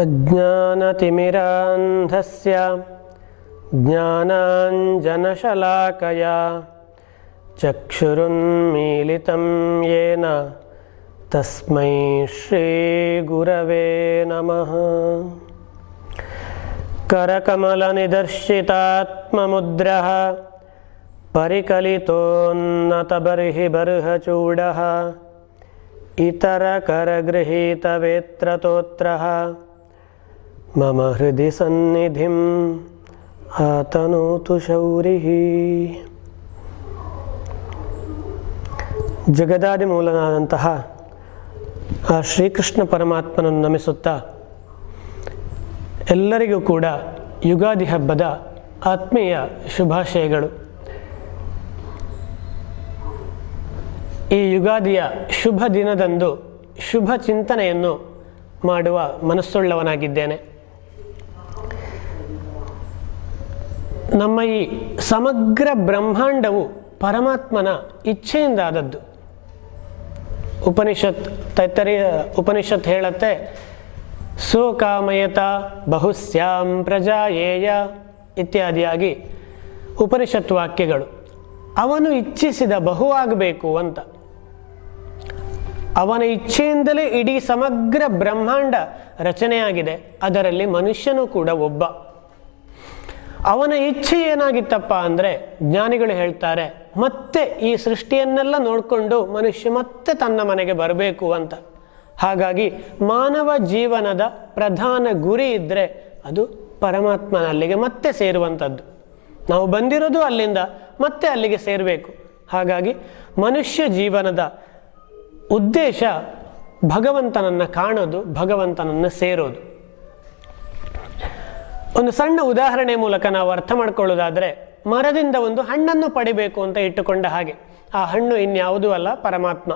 ಅಜ್ಞಾನತಿಮಿರಾಂಧಸ್ಯ ಜ್ಞಾನಾಂಜನಶಲಾಕಯಾ ಚಕ್ಷುರುನ್ಮೀಲಿತಂ ಯೇನ ತಸ್ಮೈ ಶ್ರೀಗುರವೇ ನಮಃ. ಕರಕಮಲನಿದರ್ಶಿತಾತ್ಮಮುದ್ರಃ ಪರಿಕಲಿತೋನ್ನತಬರ್ಹಿಬರ್ಹಚೂಡಃ ಇತರಕರಗೃಹೀತವೇತ್ರತೋತ್ರಃ ಮಮ ಹೃದಿ ಸನ್ನಿಧಿಂ ಆತನೋತು ಶೌರಿಃ. ಜಗದಾದಿ ಮೂಲನಾದಂತಹ ಆ ಶ್ರೀಕೃಷ್ಣ ಪರಮಾತ್ಮನನ್ನು ನಮಿಸುತ್ತಾ ಎಲ್ಲರಿಗೂ ಕೂಡ ಯುಗಾದಿ ಹಬ್ಬದ ಆತ್ಮೀಯ ಶುಭಾಶಯಗಳು. ಈ ಯುಗಾದಿಯ ಶುಭ ದಿನದಂದು ಶುಭ ಚಿಂತನೆಯನ್ನು ಮಾಡುವ ಮನಸ್ಸುಳ್ಳವನಾಗಿದ್ದೇನೆ. ನಮ್ಮ ಈ ಸಮಗ್ರ ಬ್ರಹ್ಮಾಂಡವು ಪರಮಾತ್ಮನ ಇಚ್ಛೆಯಿಂದಾದದ್ದು. ತೈತ್ತರೀಯ ಉಪನಿಷತ್ ಹೇಳುತ್ತೆ, ಸೋಕಾಮಯತ ಬಹುಸ್ಯಾಂ ಪ್ರಜಾಯೇಯ ಇತ್ಯಾದಿಯಾಗಿ ಉಪನಿಷತ್ ವಾಕ್ಯಗಳು. ಅವನು ಇಚ್ಛಿಸಿದ ಬಹುವಾಗಬೇಕು ಅಂತ. ಅವನ ಇಚ್ಛೆಯಿಂದಲೇ ಇಡೀ ಸಮಗ್ರ ಬ್ರಹ್ಮಾಂಡ ರಚನೆಯಾಗಿದೆ. ಅದರಲ್ಲಿ ಮನುಷ್ಯನೂ ಕೂಡ ಒಬ್ಬ. ಅವನ ಇಚ್ಛೆ ಏನಾಗಿತ್ತಪ್ಪ ಅಂದರೆ, ಜ್ಞಾನಿಗಳು ಹೇಳ್ತಾರೆ, ಮತ್ತೆ ಈ ಸೃಷ್ಟಿಯನ್ನೆಲ್ಲ ನೋಡಿಕೊಂಡು ಮನುಷ್ಯ ಮತ್ತೆ ತನ್ನ ಮನೆಗೆ ಬರಬೇಕು ಅಂತ. ಹಾಗಾಗಿ ಮಾನವ ಜೀವನದ ಪ್ರಧಾನ ಗುರಿ ಇದ್ದರೆ ಅದು ಪರಮಾತ್ಮನ ಅಲ್ಲಿಗೆ ಮತ್ತೆ ಸೇರುವಂಥದ್ದು. ನಾವು ಬಂದಿರೋದು ಅಲ್ಲಿಂದ, ಮತ್ತೆ ಅಲ್ಲಿಗೆ ಸೇರಬೇಕು. ಹಾಗಾಗಿ ಮನುಷ್ಯ ಜೀವನದ ಉದ್ದೇಶ ಭಗವಂತನನ್ನು ಕಾಣೋದು, ಭಗವಂತನನ್ನು ಸೇರೋದು. ಒಂದು ಸಣ್ಣ ಉದಾಹರಣೆ ಮೂಲಕ ನಾವು ಅರ್ಥ ಮಾಡ್ಕೊಳ್ಳೋದಾದರೆ, ಮರದಿಂದ ಒಂದು ಹಣ್ಣನ್ನು ಪಡಿಬೇಕು ಅಂತ ಇಟ್ಟುಕೊಂಡ ಹಾಗೆ. ಆ ಹಣ್ಣು ಇನ್ಯಾವುದೂ ಅಲ್ಲ, ಪರಮಾತ್ಮ.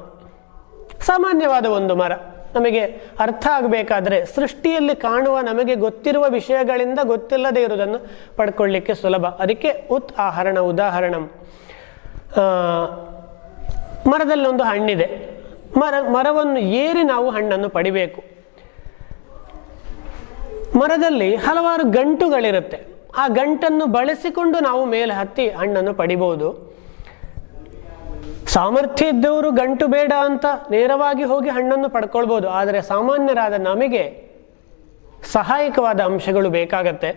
ಸಾಮಾನ್ಯವಾದ ಒಂದು ಮರ. ನಮಗೆ ಅರ್ಥ ಆಗಬೇಕಾದ್ರೆ ಸೃಷ್ಟಿಯಲ್ಲಿ ಕಾಣುವ ನಮಗೆ ಗೊತ್ತಿರುವ ವಿಷಯಗಳಿಂದ ಗೊತ್ತಿಲ್ಲದೆ ಇರುವುದನ್ನು ಪಡ್ಕೊಳ್ಳಿಕ್ಕೆ ಸುಲಭ. ಅದಕ್ಕೆ ಆಹರಣ ಉದಾಹರಣಂ. ಮರದಲ್ಲಿ ಒಂದು ಹಣ್ಣಿದೆ. ಮರವನ್ನು ಏರಿ ನಾವು ಹಣ್ಣನ್ನು ಪಡಿಬೇಕು. ಮರದಲ್ಲಿ ಹಲವಾರು ಗಂಟುಗಳಿರುತ್ತೆ. ಆ ಗಂಟನ್ನು ಬಳಸಿಕೊಂಡು ನಾವು ಮೇಲೆ ಹತ್ತಿ ಹಣ್ಣನ್ನು ಪಡಿಬಹುದು. ಸಾಮರ್ಥ್ಯ ಇದ್ದವರು ಗಂಟು ಬೇಡ ಅಂತ ನೇರವಾಗಿ ಹೋಗಿ ಹಣ್ಣನ್ನು ಪಡ್ಕೊಳ್ಬೋದು. ಆದರೆ ಸಾಮಾನ್ಯರಾದ ನಮಗೆ ಸಹಾಯಕವಾದ ಅಂಶಗಳು ಬೇಕಾಗತ್ತೆ.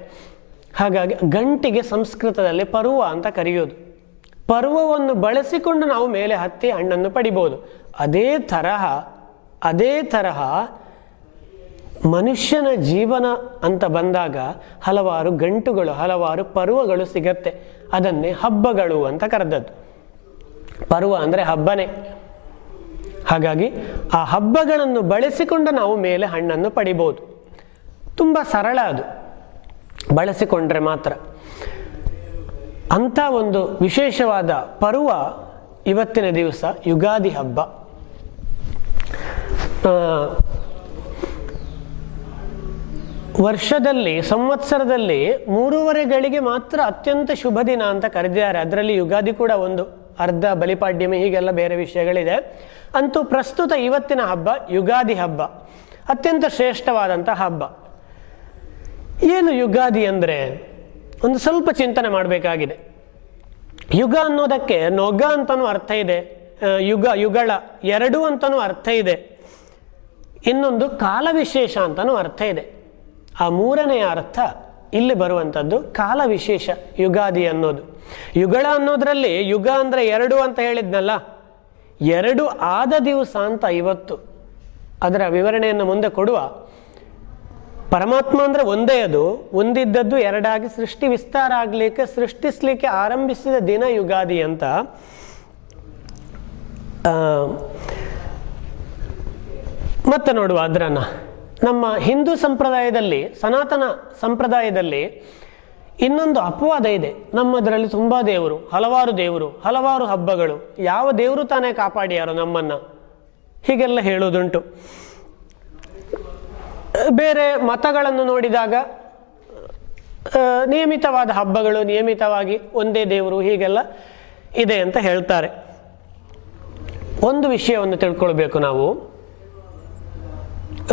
ಹಾಗಾಗಿ ಗಂಟಿಗೆ ಸಂಸ್ಕೃತದಲ್ಲಿ ಪರ್ವ ಅಂತ ಕರೆಯೋದು. ಪರ್ವವನ್ನು ಬಳಸಿಕೊಂಡು ನಾವು ಮೇಲೆ ಹತ್ತಿ ಹಣ್ಣನ್ನು ಪಡಿಬೋದು. ಅದೇ ತರಹ ಮನುಷ್ಯನ ಜೀವನ ಅಂತ ಬಂದಾಗ ಹಲವಾರು ಗಂಟುಗಳು, ಹಲವಾರು ಪರ್ವಗಳು ಸಿಗತ್ತೆ. ಅದನ್ನೇ ಹಬ್ಬಗಳು ಅಂತ ಕರೆದದ್ದು. ಪರ್ವ ಅಂದರೆ ಹಬ್ಬನೇ. ಹಾಗಾಗಿ ಆ ಹಬ್ಬಗಳನ್ನು ಬಳಸಿಕೊಂಡು ನಾವು ಮೇಲೆ ಹಣ್ಣನ್ನು ಪಡಿಬೋದು. ತುಂಬ ಸರಳ ಅದು, ಬಳಸಿಕೊಂಡ್ರೆ ಮಾತ್ರ. ಅಂಥ ಒಂದು ವಿಶೇಷವಾದ ಪರ್ವ ಇವತ್ತಿನ ದಿವಸ ಯುಗಾದಿ ಹಬ್ಬ. ವರ್ಷದಲ್ಲಿ, ಸಂವತ್ಸರದಲ್ಲಿ 3.5 ಗಳಿಗೆ ಮಾತ್ರ ಅತ್ಯಂತ ಶುಭ ದಿನ ಅಂತ ಕರೆದಿದ್ದಾರೆ. ಅದರಲ್ಲಿ ಯುಗಾದಿ ಕೂಡ ಒಂದು. ಅರ್ಧ ಬಲಿಪಾಡ್ಯಮಿ, ಹೀಗೆಲ್ಲ ಬೇರೆ ವಿಷಯಗಳಿದೆ. ಅಂತೂ ಪ್ರಸ್ತುತ ಇವತ್ತಿನ ಹಬ್ಬ ಯುಗಾದಿ ಹಬ್ಬ, ಅತ್ಯಂತ ಶ್ರೇಷ್ಠವಾದಂಥ ಹಬ್ಬ. ಏನು ಯುಗಾದಿ ಅಂದರೆ ಒಂದು ಸ್ವಲ್ಪ ಚಿಂತನೆ ಮಾಡಬೇಕಾಗಿದೆ. ಯುಗ ಅನ್ನೋದಕ್ಕೆ ನೊಗ ಅಂತನೂ ಅರ್ಥ ಇದೆ, ಯುಗಳ ಎರಡು ಅಂತನೂ ಅರ್ಥ ಇದೆ, ಇನ್ನೊಂದು ಕಾಲವಿಶೇಷ ಅಂತನೂ ಅರ್ಥ ಇದೆ. ಆ ಮೂರನೆಯ ಅರ್ಥ ಇಲ್ಲಿ ಬರುವಂಥದ್ದು ಕಾಲವಿಶೇಷ. ಯುಗಾದಿ ಅನ್ನೋದು ಯುಗಳ ಅನ್ನೋದ್ರಲ್ಲಿ ಯುಗ ಅಂದರೆ 2 ಅಂತ ಹೇಳಿದ್ನಲ್ಲ, 2 ಆದ ದಿವಸ ಅಂತ ಇವತ್ತು. ಅದರ ವಿವರಣೆಯನ್ನು ಮುಂದೆ ಕೊಡುವ. ಪರಮಾತ್ಮ ಅಂದರೆ ಒಂದೇ, ಅದು ಒಂದಿದ್ದದ್ದು 2 ಆಗಿ ಸೃಷ್ಟಿ ವಿಸ್ತಾರ ಆಗಲಿಕ್ಕೆ, ಸೃಷ್ಟಿಸಲಿಕ್ಕೆ ಆರಂಭಿಸಿದ ದಿನ ಯುಗಾದಿ ಅಂತ. ಮತ್ತೆ ನೋಡುವ ಅದರನ್ನ. ನಮ್ಮ ಹಿಂದೂ ಸಂಪ್ರದಾಯದಲ್ಲಿ, ಸನಾತನ ಸಂಪ್ರದಾಯದಲ್ಲಿ ಇನ್ನೊಂದು ಅಪವಾದ ಇದೆ. ನಮ್ಮದರಲ್ಲಿ ತುಂಬ ದೇವರು, ಹಲವಾರು ಹಬ್ಬಗಳು. ಯಾವ ದೇವರು ತಾನೇ ಕಾಪಾಡಿಯಾರೋ ನಮ್ಮನ್ನು, ಹೀಗೆಲ್ಲ ಹೇಳೋದುಂಟು. ಬೇರೆ ಮತಗಳನ್ನು ನೋಡಿದಾಗ ನಿಯಮಿತವಾದ ಹಬ್ಬಗಳು, ನಿಯಮಿತವಾಗಿ ಒಂದೇ ದೇವರು, ಹೀಗೆಲ್ಲ ಇದೆ ಅಂತ ಹೇಳ್ತಾರೆ. ಒಂದು ವಿಷಯವನ್ನು ತಿಳ್ಕೊಳ್ಬೇಕು ನಾವು.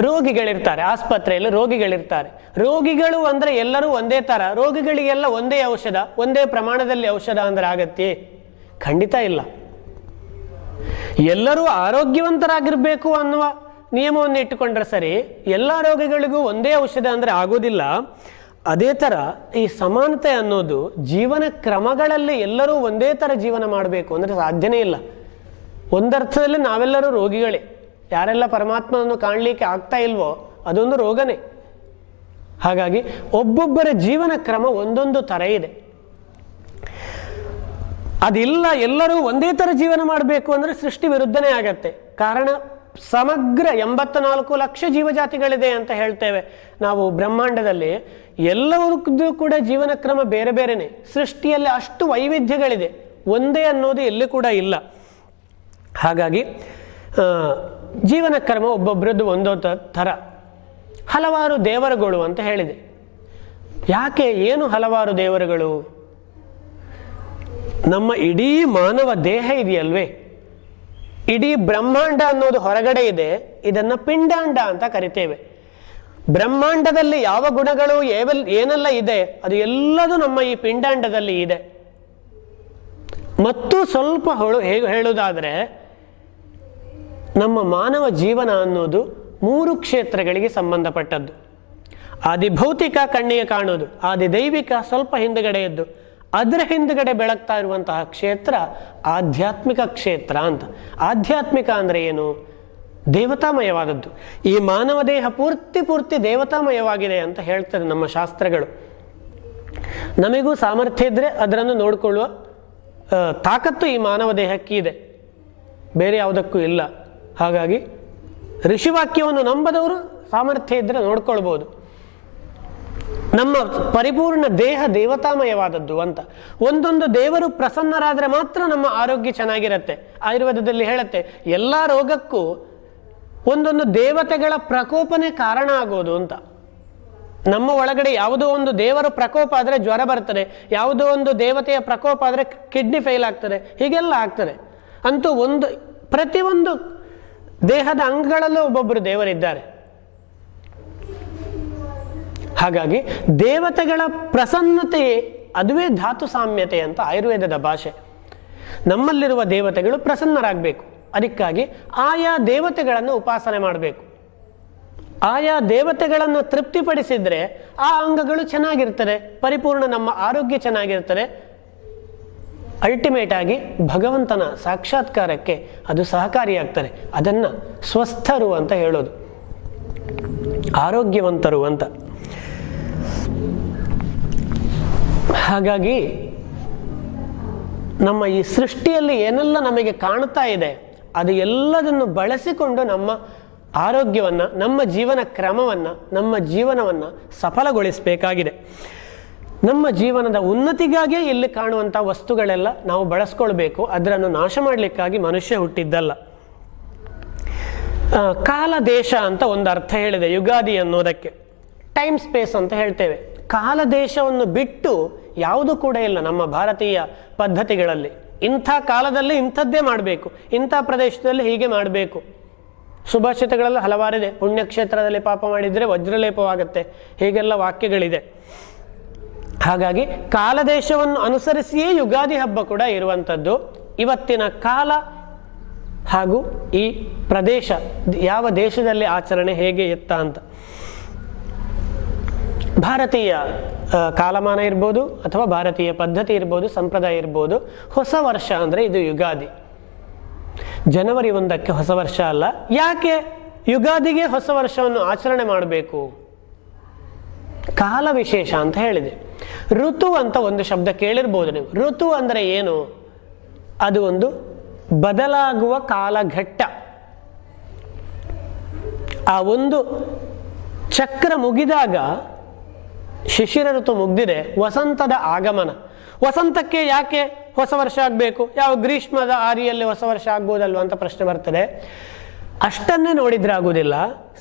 ರೋಗಿಗಳಿರ್ತಾರೆ, ಆಸ್ಪತ್ರೆಯಲ್ಲಿ ರೋಗಿಗಳಿರ್ತಾರೆ. ರೋಗಿಗಳು ಅಂದರೆ ಎಲ್ಲರೂ ಒಂದೇ ಥರ, ರೋಗಿಗಳಿಗೆಲ್ಲ ಒಂದೇ ಔಷಧ, ಒಂದೇ ಪ್ರಮಾಣದಲ್ಲಿ ಔಷಧ ಅಂದರೆ ಆಗತ್ತೆ? ಖಂಡಿತ ಇಲ್ಲ. ಎಲ್ಲರೂ ಆರೋಗ್ಯವಂತರಾಗಿರಬೇಕು ಅನ್ನುವ ನಿಯಮವನ್ನು ಇಟ್ಟುಕೊಂಡ್ರೆ ಸರಿ, ಎಲ್ಲ ರೋಗಿಗಳಿಗೂ ಒಂದೇ ಔಷಧ ಅಂದರೆ ಆಗೋದಿಲ್ಲ. ಅದೇ ಥರ ಈ ಸಮಾನತೆ ಅನ್ನೋದು ಜೀವನ ಕ್ರಮಗಳಲ್ಲಿ ಎಲ್ಲರೂ ಒಂದೇ ಥರ ಜೀವನ ಮಾಡಬೇಕು ಅಂದರೆ ಸಾಧ್ಯನೇ ಇಲ್ಲ. ಒಂದರ್ಥದಲ್ಲಿ ನಾವೆಲ್ಲರೂ ರೋಗಿಗಳೇ. ಯಾರೆಲ್ಲ ಪರಮಾತ್ಮನನ್ನು ಕಾಣಲಿಕ್ಕೆ ಆಗ್ತಾ ಇಲ್ವೋ ಅದೊಂದು ರೋಗನೇ. ಹಾಗಾಗಿ ಒಬ್ಬೊಬ್ಬರ ಜೀವನ ಕ್ರಮ ಒಂದೊಂದು ಥರ ಇದೆ. ಅದಿಲ್ಲ, ಎಲ್ಲರೂ ಒಂದೇ ಥರ ಜೀವನ ಮಾಡಬೇಕು ಅಂದರೆ ಸೃಷ್ಟಿ ವಿರುದ್ಧನೇ ಆಗತ್ತೆ. ಕಾರಣ ಸಮಗ್ರ 84 ಲಕ್ಷ ಜೀವಜಾತಿಗಳಿದೆ ಅಂತ ಹೇಳ್ತೇವೆ ನಾವು ಬ್ರಹ್ಮಾಂಡದಲ್ಲಿ. ಎಲ್ಲವೂ ಕೂಡ ಜೀವನ ಕ್ರಮ ಬೇರೆ ಬೇರೆನೆ. ಸೃಷ್ಟಿಯಲ್ಲಿ ಅಷ್ಟು ವೈವಿಧ್ಯಗಳಿದೆ, ಒಂದೇ ಅನ್ನೋದು ಎಲ್ಲಿ ಕೂಡ ಇಲ್ಲ. ಹಾಗಾಗಿ ಜೀವನ ಕ್ರಮ ಒಬ್ಬೊಬ್ಬರದ್ದು ಒಂದೊಂದು ಥರ. ಹಲವಾರು ದೇವರುಗಳು ಅಂತ ಹೇಳಿದೆ. ಯಾಕೆ, ಏನು ಹಲವಾರು ದೇವರುಗಳು? ನಮ್ಮ ಇಡೀ ಮಾನವ ದೇಹ ಇದೆಯಲ್ವೇ, ಇಡೀ ಬ್ರಹ್ಮಾಂಡ ಅನ್ನೋದು ಹೊರಗಡೆ ಇದೆ. ಇದನ್ನು ಪಿಂಡಾಂಡ ಅಂತ ಕರಿತೇವೆ. ಬ್ರಹ್ಮಾಂಡದಲ್ಲಿ ಯಾವ ಗುಣಗಳು ಏನೆಲ್ಲ ಇದೆ ಅದು ಎಲ್ಲದೂ ನಮ್ಮ ಈ ಪಿಂಡಾಂಡದಲ್ಲಿ ಇದೆ. ಮತ್ತು ಸ್ವಲ್ಪ ಹೇಳುವುದಾದರೆ ನಮ್ಮ ಮಾನವ ಜೀವನ ಅನ್ನೋದು 3 ಕ್ಷೇತ್ರಗಳಿಗೆ ಸಂಬಂಧಪಟ್ಟದ್ದು. ಆದಿಭೌತಿಕ ಕಣ್ಣಿಗೆ ಕಾಣೋದು, ಆದಿದೈವಿಕ ಸ್ವಲ್ಪ ಹಿಂದುಗಡೆಯದ್ದು, ಅದರ ಹಿಂದುಗಡೆ ಬೆಳಗ್ತಾ ಇರುವಂತಹ ಕ್ಷೇತ್ರ ಆಧ್ಯಾತ್ಮಿಕ ಕ್ಷೇತ್ರ ಅಂತ. ಆಧ್ಯಾತ್ಮಿಕ ಅಂದರೆ ಏನು? ದೇವತಾಮಯವಾದದ್ದು. ಈ ಮಾನವ ದೇಹ ಪೂರ್ತಿ ದೇವತಾಮಯವಾಗಿದೆ ಅಂತ ಹೇಳ್ತಾರೆ ನಮ್ಮ ಶಾಸ್ತ್ರಗಳು. ನಮಗೂ ಸಾಮರ್ಥ್ಯ ಇದ್ದರೆ ಅದನ್ನು ನೋಡಿಕೊಳ್ಳುವ ತಾಕತ್ತು ಈ ಮಾನವ ದೇಹಕ್ಕೆ ಇದೆ, ಬೇರೆ ಯಾವುದಕ್ಕೂ ಇಲ್ಲ. ಹಾಗಾಗಿ ಋಷಿವಾಕ್ಯವನ್ನು ನಂಬದವರು ಸಾಮರ್ಥ್ಯ ಇದ್ದರೆ ನೋಡ್ಕೊಳ್ಬೋದು. ನಮ್ಮ ಪರಿಪೂರ್ಣ ದೇಹ ದೇವತಾಮಯವಾದದ್ದು ಅಂತ. ಒಂದೊಂದು ದೇವರು ಪ್ರಸನ್ನರಾದರೆ ಮಾತ್ರ ನಮ್ಮ ಆರೋಗ್ಯ ಚೆನ್ನಾಗಿರತ್ತೆ. ಆಯುರ್ವೇದದಲ್ಲಿ ಹೇಳುತ್ತೆ, ಎಲ್ಲ ರೋಗಕ್ಕೂ ಒಂದೊಂದು ದೇವತೆಗಳ ಪ್ರಕೋಪನೇ ಕಾರಣ ಆಗೋದು ಅಂತ. ನಮ್ಮ ಒಳಗಡೆ ಯಾವುದೋ ಒಂದು ದೇವರ ಪ್ರಕೋಪ ಆದರೆ ಜ್ವರ ಬರ್ತದೆ, ಯಾವುದೋ ಒಂದು ದೇವತೆಯ ಪ್ರಕೋಪ ಆದರೆ ಕಿಡ್ನಿ ಫೇಲ್ ಆಗ್ತದೆ, ಹೀಗೆಲ್ಲ ಆಗ್ತದೆ. ಅಂತೂ ಪ್ರತಿಯೊಂದು ದೇಹದ ಅಂಗಗಳಲ್ಲೂ ಒಬ್ಬೊಬ್ಬರು ದೇವರಿದ್ದಾರೆ. ಹಾಗಾಗಿ ದೇವತೆಗಳ ಪ್ರಸನ್ನತೆಯೇ ಅದುವೇ ಧಾತು ಸಾಮ್ಯತೆ ಅಂತ ಆಯುರ್ವೇದದ ಭಾಷೆ. ನಮ್ಮಲ್ಲಿರುವ ದೇವತೆಗಳು ಪ್ರಸನ್ನರಾಗಬೇಕು. ಅದಕ್ಕಾಗಿ ಆಯಾ ದೇವತೆಗಳನ್ನು ಉಪಾಸನೆ ಮಾಡಬೇಕು. ಆಯಾ ದೇವತೆಗಳನ್ನು ತೃಪ್ತಿಪಡಿಸಿದರೆ ಆ ಅಂಗಗಳು ಚೆನ್ನಾಗಿರ್ತದೆ, ಪರಿಪೂರ್ಣ ನಮ್ಮ ಆರೋಗ್ಯ ಚೆನ್ನಾಗಿರ್ತದೆ. ಅಲ್ಟಿಮೇಟ್ ಆಗಿ ಭಗವಂತನ ಸಾಕ್ಷಾತ್ಕಾರಕ್ಕೆ ಅದು ಸಹಕಾರಿಯಾಗ್ತದೆ. ಅದನ್ನು ಸ್ವಸ್ಥರು ಅಂತ ಹೇಳೋದು, ಆರೋಗ್ಯವಂತರು ಅಂತ. ಹಾಗಾಗಿ ನಮ್ಮ ಈ ಸೃಷ್ಟಿಯಲ್ಲಿ ಏನೆಲ್ಲ ನಮಗೆ ಕಾಣ್ತಾ ಇದೆ ಅದು ಎಲ್ಲದನ್ನು ಬಳಸಿಕೊಂಡು ನಮ್ಮ ಆರೋಗ್ಯವನ್ನು, ನಮ್ಮ ಜೀವನ ಕ್ರಮವನ್ನು, ನಮ್ಮ ಜೀವನವನ್ನು ಸಫಲಗೊಳಿಸಬೇಕಾಗಿದೆ. ನಮ್ಮ ಜೀವನದ ಉನ್ನತಿಗಾಗಿಯೇ ಇಲ್ಲಿ ಕಾಣುವಂಥ ವಸ್ತುಗಳೆಲ್ಲ ನಾವು ಬಳಸ್ಕೊಳ್ಬೇಕು. ಅದನ್ನು ನಾಶ ಮಾಡಲಿಕ್ಕಾಗಿ ಮನುಷ್ಯ ಹುಟ್ಟಿದ್ದಲ್ಲ. ಕಾಲ ದೇಶ ಅಂತ ಒಂದು ಅರ್ಥ ಹೇಳಿದೆ ಯುಗಾದಿ ಅನ್ನೋದಕ್ಕೆ. ಟೈಮ್ ಸ್ಪೇಸ್ ಅಂತ ಹೇಳ್ತೇವೆ. ಕಾಲ ದೇಶವನ್ನು ಬಿಟ್ಟು ಯಾವುದೂ ಕೂಡ ಇಲ್ಲ ನಮ್ಮ ಭಾರತೀಯ ಪದ್ಧತಿಗಳಲ್ಲಿ. ಇಂಥ ಕಾಲದಲ್ಲಿ ಇಂಥದ್ದೇ ಮಾಡಬೇಕು, ಇಂಥ ಪ್ರದೇಶದಲ್ಲಿ ಹೀಗೆ ಮಾಡಬೇಕು. ಸುಭಾಷಿತಗಳೆಲ್ಲ ಹಲವಾರಿದೆ. ಪುಣ್ಯಕ್ಷೇತ್ರದಲ್ಲಿ ಪಾಪ ಮಾಡಿದರೆ ವಜ್ರಲೇಪವಾಗುತ್ತೆ, ಹೀಗೆಲ್ಲ ವಾಕ್ಯಗಳಿದೆ. ಹಾಗಾಗಿ ಕಾಲದೇಶವನ್ನು ಅನುಸರಿಸಿಯೇ ಯುಗಾದಿ ಹಬ್ಬ ಕೂಡ ಇರುವಂಥದ್ದು. ಇವತ್ತಿನ ಕಾಲ ಹಾಗೂ ಈ ಪ್ರದೇಶ, ಯಾವ ದೇಶದಲ್ಲಿ ಆಚರಣೆ ಹೇಗೆ ಎತ್ತ ಅಂತ. ಭಾರತೀಯ ಕಾಲಮಾನ ಇರ್ಬೋದು ಅಥವಾ ಭಾರತೀಯ ಪದ್ಧತಿ ಇರ್ಬೋದು, ಸಂಪ್ರದಾಯ ಇರ್ಬೋದು. ಹೊಸ ವರ್ಷ ಅಂದರೆ ಇದು ಯುಗಾದಿ. ಜನವರಿ 1ಕ್ಕೆ ಹೊಸ ವರ್ಷ ಅಲ್ಲ. ಯಾಕೆ ಯುಗಾದಿಗೆ ಹೊಸ ವರ್ಷವನ್ನು ಆಚರಣೆ ಮಾಡಬೇಕು? ಕಾಲ ವಿಶೇಷ ಅಂತ ಹೇಳಿದೆ. ಋತು ಅಂತ ಒಂದು ಶಬ್ದ ಕೇಳಿರ್ಬೋದು ನೀವು. ಋತು ಅಂದರೆ ಏನು? ಅದು ಒಂದು ಬದಲಾಗುವ ಕಾಲಘಟ್ಟ. ಆ ಒಂದು ಚಕ್ರ ಮುಗಿದಾಗ, ಶಿಶಿರ ಋತು ಮುಗ್ದಿದೆ, ವಸಂತದ ಆಗಮನ. ವಸಂತಕ್ಕೆ ಯಾಕೆ ಹೊಸ ವರ್ಷ ಆಗಬೇಕು? ಯಾವ ಗ್ರೀಷ್ಮದ ಆರಿಯಲ್ಲಿ ಹೊಸ ವರ್ಷ ಆಗ್ಬೋದಲ್ವ ಅಂತ ಪ್ರಶ್ನೆ ಬರ್ತದೆ. ಅಷ್ಟನ್ನೇ ನೋಡಿದ್ರೆ ಆಗುವುದಿಲ್ಲ,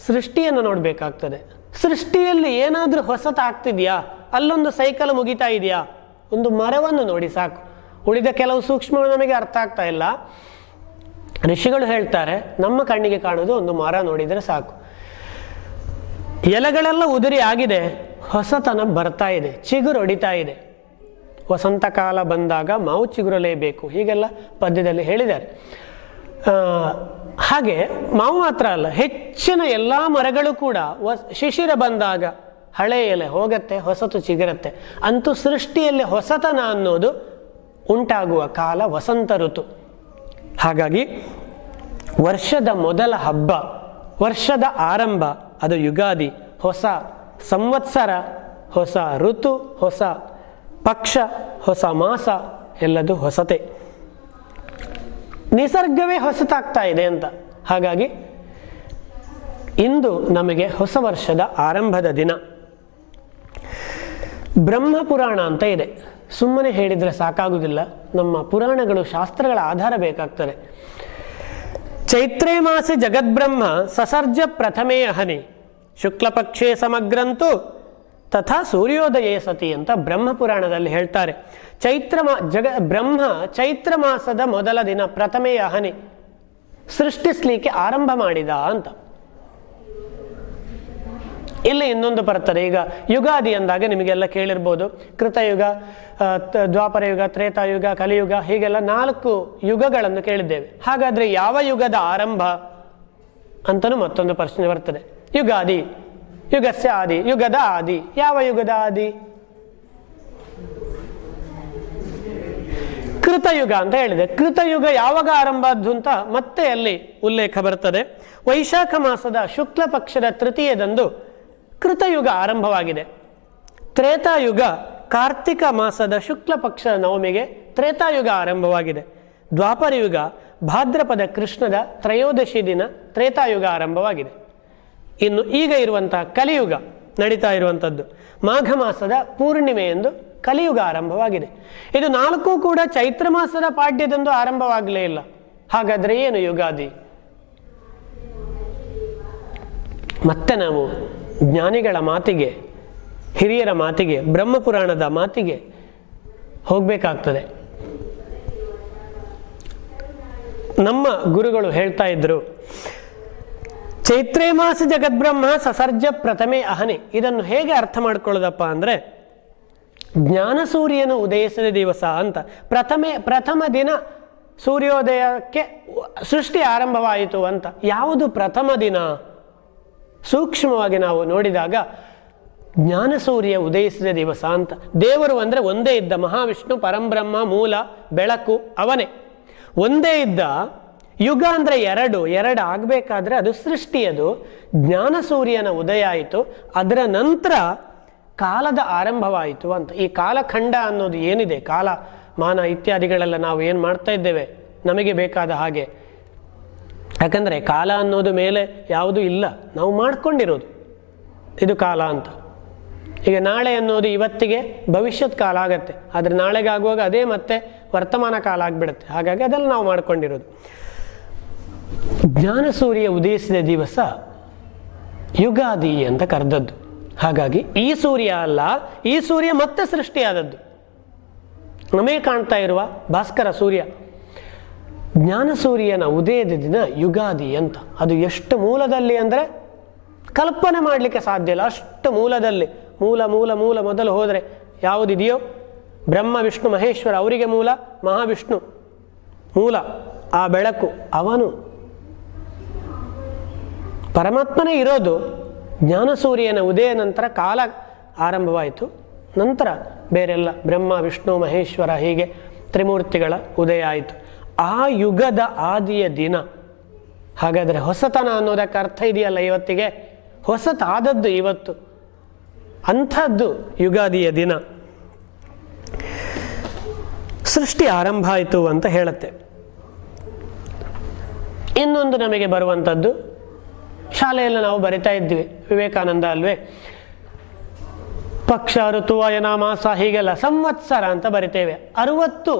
ಸೃಷ್ಟಿಯನ್ನು ನೋಡಬೇಕಾಗ್ತದೆ. ಸೃಷ್ಟಿಯಲ್ಲಿ ಏನಾದರೂ ಹೊಸತಾಗ್ತಿದೆಯಾ? ಅಲ್ಲೊಂದು ಸೈಕಲ್ ಮುಗಿತಾ ಇದೆಯಾ? ಒಂದು ಮರವನ್ನು ನೋಡಿ ಸಾಕು. ಉಳಿದ ಕೆಲವು ಸೂಕ್ಷ್ಮಗಳು ನಮಗೆ ಅರ್ಥ ಆಗ್ತಾ ಇಲ್ಲ. ಋಷಿಗಳು ಹೇಳ್ತಾರೆ, ನಮ್ಮ ಕಣ್ಣಿಗೆ ಕಾಣೋದು ಒಂದು ಮರ ನೋಡಿದರೆ ಸಾಕು. ಎಲೆಗಳೆಲ್ಲ ಉದುರಿ ಆಗಿದೆ, ಹೊಸತನ ಬರ್ತಾ ಇದೆ, ಚಿಗುರೊಡಿತಾ ಇದೆ. ವಸಂತ ಕಾಲ ಬಂದಾಗ ಮಾವು ಚಿಗುರಲೇಬೇಕು, ಹೀಗೆಲ್ಲ ಪದ್ಯದಲ್ಲಿ ಹೇಳಿದ್ದಾರೆ. ಹಾಗೆ ಮಾವು ಮಾತ್ರ ಅಲ್ಲ, ಹೆಚ್ಚಿನ ಎಲ್ಲ ಮರಗಳು ಕೂಡ ಶಿಶಿರ ಬಂದಾಗ ಹಳೆ ಎಲೆ ಹೋಗತ್ತೆ, ಹೊಸತು ಚಿಗುರತ್ತೆ. ಅಂತೂ ಸೃಷ್ಟಿಯಲ್ಲಿ ಹೊಸತನ ಅನ್ನೋದು ಉಂಟಾಗುವ ಕಾಲ ವಸಂತ ಋತು. ಹಾಗಾಗಿ ವರ್ಷದ ಮೊದಲ ಹಬ್ಬ, ವರ್ಷದ ಆರಂಭ ಅದು ಯುಗಾದಿ. ಹೊಸ ಸಂವತ್ಸರ, ಹೊಸ ಋತು, ಹೊಸ ಪಕ್ಷ, ಹೊಸ ಮಾಸ, ಎಲ್ಲದು ಹೊಸತೆ. ನಿಸರ್ಗವೇ ಹೊಸತಾಗ್ತಾ ಇದೆ ಅಂತ. ಹಾಗಾಗಿ ಇಂದು ನಮಗೆ ಹೊಸ ವರ್ಷದ ಆರಂಭದ ದಿನ. ಬ್ರಹ್ಮ ಪುರಾಣ ಅಂತ ಇದೆ. ಸುಮ್ಮನೆ ಹೇಳಿದರೆ ಸಾಕಾಗುವುದಿಲ್ಲ, ನಮ್ಮ ಪುರಾಣಗಳು, ಶಾಸ್ತ್ರಗಳ ಆಧಾರ ಬೇಕಾಗ್ತದೆ. ಚೈತ್ರೇ ಮಾಸೆ ಜಗದ್ಬ್ರಹ್ಮ ಸಸರ್ಜ ಪ್ರಥಮೇ ಅಹನಿ ಶುಕ್ಲಪಕ್ಷೇ ಸಮಗ್ರಂತು ತಥಾ ಸೂರ್ಯೋದಯೇ ಸತಿ ಅಂತ ಬ್ರಹ್ಮಪುರಾಣದಲ್ಲಿ ಹೇಳ್ತಾರೆ. ಬ್ರಹ್ಮ ಚೈತ್ರ ಮಾಸದ ಮೊದಲ ದಿನ ಪ್ರಥಮೇ ಅಹನಿ ಸೃಷ್ಟಿಸ್ಲಿಕ್ಕೆ ಆರಂಭ ಮಾಡಿದ ಅಂತ. ಇಲ್ಲಿ ಇನ್ನೊಂದು ಬರ್ತದೆ. ಈಗ ಯುಗಾದಿ ಅಂದಾಗ ನಿಮಗೆಲ್ಲ ಕೇಳಿರ್ಬೋದು, ಕೃತಯುಗ, ದ್ವಾಪರಯುಗ, ತ್ರೇತಾಯುಗ, ಕಲಿಯುಗ, ಹೀಗೆಲ್ಲ 4 ಯುಗಗಳನ್ನು ಕೇಳಿದ್ದೇವೆ. ಹಾಗಾದ್ರೆ ಯಾವ ಯುಗದ ಆರಂಭ ಅಂತಲೂ ಮತ್ತೊಂದು ಪ್ರಶ್ನೆ ಬರ್ತದೆ. ಯುಗಾದಿ, ಯುಗಸ್ಯ ಆದಿ, ಯುಗದ ಆದಿ. ಯಾವ ಯುಗದ ಆದಿ? ಕೃತಯುಗ ಅಂತ ಹೇಳಿದೆ. ಕೃತಯುಗ ಯಾವಾಗ ಆರಂಭ ಆದ್ದು ಅಂತ ಮತ್ತೆ ಅಲ್ಲಿ ಉಲ್ಲೇಖ ಬರ್ತದೆ. ವೈಶಾಖ ಮಾಸದ ಶುಕ್ಲ ಪಕ್ಷದ ತೃತೀಯದಂದು ಕೃತಯುಗ ಆರಂಭವಾಗಿದೆ. ತ್ರೇತಾಯುಗ ಕಾರ್ತಿಕ ಮಾಸದ ಶುಕ್ಲ ಪಕ್ಷದ ನವಮಿಗೆ ತ್ರೇತಾಯುಗ ಆರಂಭವಾಗಿದೆ. ದ್ವಾಪರಯುಗ ಭಾದ್ರಪದ ಕೃಷ್ಣದ ತ್ರಯೋದಶಿ ದಿನ ತ್ರೇತಾಯುಗ ಆರಂಭವಾಗಿದೆ. ಇನ್ನು ಈಗ ಇರುವಂತಹ ಕಲಿಯುಗ ನಡೀತಾ ಇರುವಂಥದ್ದು ಮಾಘ ಮಾಸದ ಪೂರ್ಣಿಮೆ ಎಂದು ಕಲಿಯುಗ ಆರಂಭವಾಗಿದೆ. ಇದು 4 ಕೂಡ ಚೈತ್ರ ಮಾಸದ ಪಾಡ್ಯದಂದು ಆರಂಭವಾಗಲೇ ಇಲ್ಲ. ಹಾಗಾದರೆ ಏನು ಯುಗಾದಿ? ಮತ್ತೆ ನಾವು ಜ್ಞಾನಿಗಳ ಮಾತಿಗೆ, ಹಿರಿಯರ ಮಾತಿಗೆ, ಬ್ರಹ್ಮಪುರಾಣದ ಮಾತಿಗೆ ಹೋಗಬೇಕಾಗ್ತದೆ. ನಮ್ಮ ಗುರುಗಳು ಹೇಳ್ತಾ ಇದ್ರು, ಚೈತ್ರೇ ಮಾಸ ಜಗದ್ಬ್ರಹ್ಮ ಸಸರ್ಜ ಪ್ರಥಮೆ ಅಹನಿ. ಇದನ್ನು ಹೇಗೆ ಅರ್ಥ ಮಾಡ್ಕೊಳ್ಳೋದಪ್ಪ ಅಂದರೆ, ಜ್ಞಾನ ಸೂರ್ಯನು ಉದಯಿಸಿದ ದಿವಸ ಅಂತ. ಪ್ರಥಮ ದಿನ ಸೂರ್ಯೋದಯಕ್ಕೆ ಸೃಷ್ಟಿ ಆರಂಭವಾಯಿತು ಅಂತ. ಯಾವುದು ಪ್ರಥಮ ದಿನ? ಸೂಕ್ಷ್ಮವಾಗಿ ನಾವು ನೋಡಿದಾಗ ಜ್ಞಾನ ಸೂರ್ಯ ಉದಯಿಸಿದ ದಿವಸ ಅಂತ. ದೇವರು ಅಂದರೆ ಒಂದೇ ಇದ್ದ ಮಹಾವಿಷ್ಣು, ಪರಂಬ್ರಹ್ಮ, ಮೂಲ, ಬೆಳಕು ಅವನೇ ಒಂದೇ ಇದ್ದ. ಯುಗ ಅಂದರೆ ಎರಡು ಆಗಬೇಕಾದ್ರೆ ಅದು ಸೃಷ್ಟಿಯದು. ಜ್ಞಾನ ಸೂರ್ಯನ ಉದಯ ಆಯಿತು, ಅದರ ನಂತರ ಕಾಲದ ಆರಂಭವಾಯಿತು ಅಂತ. ಈ ಕಾಲಖಂಡ ಅನ್ನೋದು ಏನಿದೆ, ಕಾಲ ಮಾನ ಇತ್ಯಾದಿಗಳೆಲ್ಲ ನಾವು ಏನು ಮಾಡ್ತಾ ಇದ್ದೇವೆ ನಮಗೆ ಬೇಕಾದ ಹಾಗೆ. ಯಾಕಂದರೆ ಕಾಲ ಅನ್ನೋದು ಮೇಲೆ ಯಾವುದೂ ಇಲ್ಲ, ನಾವು ಮಾಡ್ಕೊಂಡಿರೋದು ಇದು ಕಾಲ ಅಂತ. ಈಗ ನಾಳೆ ಅನ್ನೋದು ಇವತ್ತಿಗೆ ಭವಿಷ್ಯತ್ ಕಾಲ ಆಗತ್ತೆ, ಆದರೆ ನಾಳೆಗೆ ಆಗುವಾಗ ಅದೇ ಮತ್ತೆ ವರ್ತಮಾನ ಕಾಲ ಆಗಿಬಿಡುತ್ತೆ. ಹಾಗಾಗಿ ಅದೆಲ್ಲ ನಾವು ಮಾಡ್ಕೊಂಡಿರೋದು. ಜ್ಞಾನ ಸೂರ್ಯ ಉದಯಿಸಿದ ದಿವಸ ಯುಗಾದಿ ಅಂತ ಕರೆದದ್ದು. ಹಾಗಾಗಿ ಈ ಸೂರ್ಯ ಅಲ್ಲ, ಈ ಸೂರ್ಯ ಮತ್ತೆ ಸೃಷ್ಟಿಯಾದದ್ದು. ನಮಗೆ ಕಾಣ್ತಾ ಇರುವ ಭಾಸ್ಕರ ಸೂರ್ಯ, ಜ್ಞಾನ ಸೂರ್ಯನ ಉದಯದ ದಿನ ಯುಗಾದಿ ಅಂತ. ಅದು ಎಷ್ಟು ಮೂಲದಲ್ಲಿ ಅಂದರೆ ಕಲ್ಪನೆ ಮಾಡಲಿಕ್ಕೆ ಸಾಧ್ಯ ಇಲ್ಲ, ಅಷ್ಟು ಮೂಲದಲ್ಲಿ. ಮೂಲ ಮೂಲ ಮೂಲ ಮೊದಲು ಹೋದರೆ ಯಾವುದಿದೆಯೋ ಬ್ರಹ್ಮ ವಿಷ್ಣು ಮಹೇಶ್ವರ, ಅವರಿಗೆ ಮೂಲ ಮಹಾವಿಷ್ಣು ಮೂಲ, ಆ ಬೆಳಕು ಅವನು ಪರಮಾತ್ಮನೇ ಇರೋದು. ಜ್ಞಾನಸೂರ್ಯನ ಉದಯ ನಂತರ ಕಾಲ ಆರಂಭವಾಯಿತು. ನಂತರ ಬೇರೆಲ್ಲ ಬ್ರಹ್ಮ ವಿಷ್ಣು ಮಹೇಶ್ವರ ಹೀಗೆ ತ್ರಿಮೂರ್ತಿಗಳ ಉದಯ ಆಯಿತು. ಆ ಯುಗದ ಆದಿಯ ದಿನ. ಹಾಗಾದರೆ ಹೊಸತನ ಅನ್ನೋದಕ್ಕೆ ಅರ್ಥ ಇದೆಯಲ್ಲ, ಇವತ್ತಿಗೆ ಹೊಸತಾದದ್ದು ಇವತ್ತು, ಅಂಥದ್ದು ಯುಗಾದಿಯ ದಿನ ಸೃಷ್ಟಿ ಆರಂಭ ಆಯಿತು ಅಂತ ಹೇಳುತ್ತೆ. ಇನ್ನೊಂದು ನಮಗೆ ಬರುವಂಥದ್ದು, ಶಾಲೆಯಲ್ಲಿ ನಾವು ಬರಿತಾ ಇದ್ವಿ, ವಿವೇಕಾನಂದ ಅಲ್ವೇ, ಪಕ್ಷ ಋತು ಅಯನ ಮಾಸ ಹೀಗೆಲ್ಲ ಸಂವತ್ಸರ ಅಂತ ಬರಿತೇವೆ. 60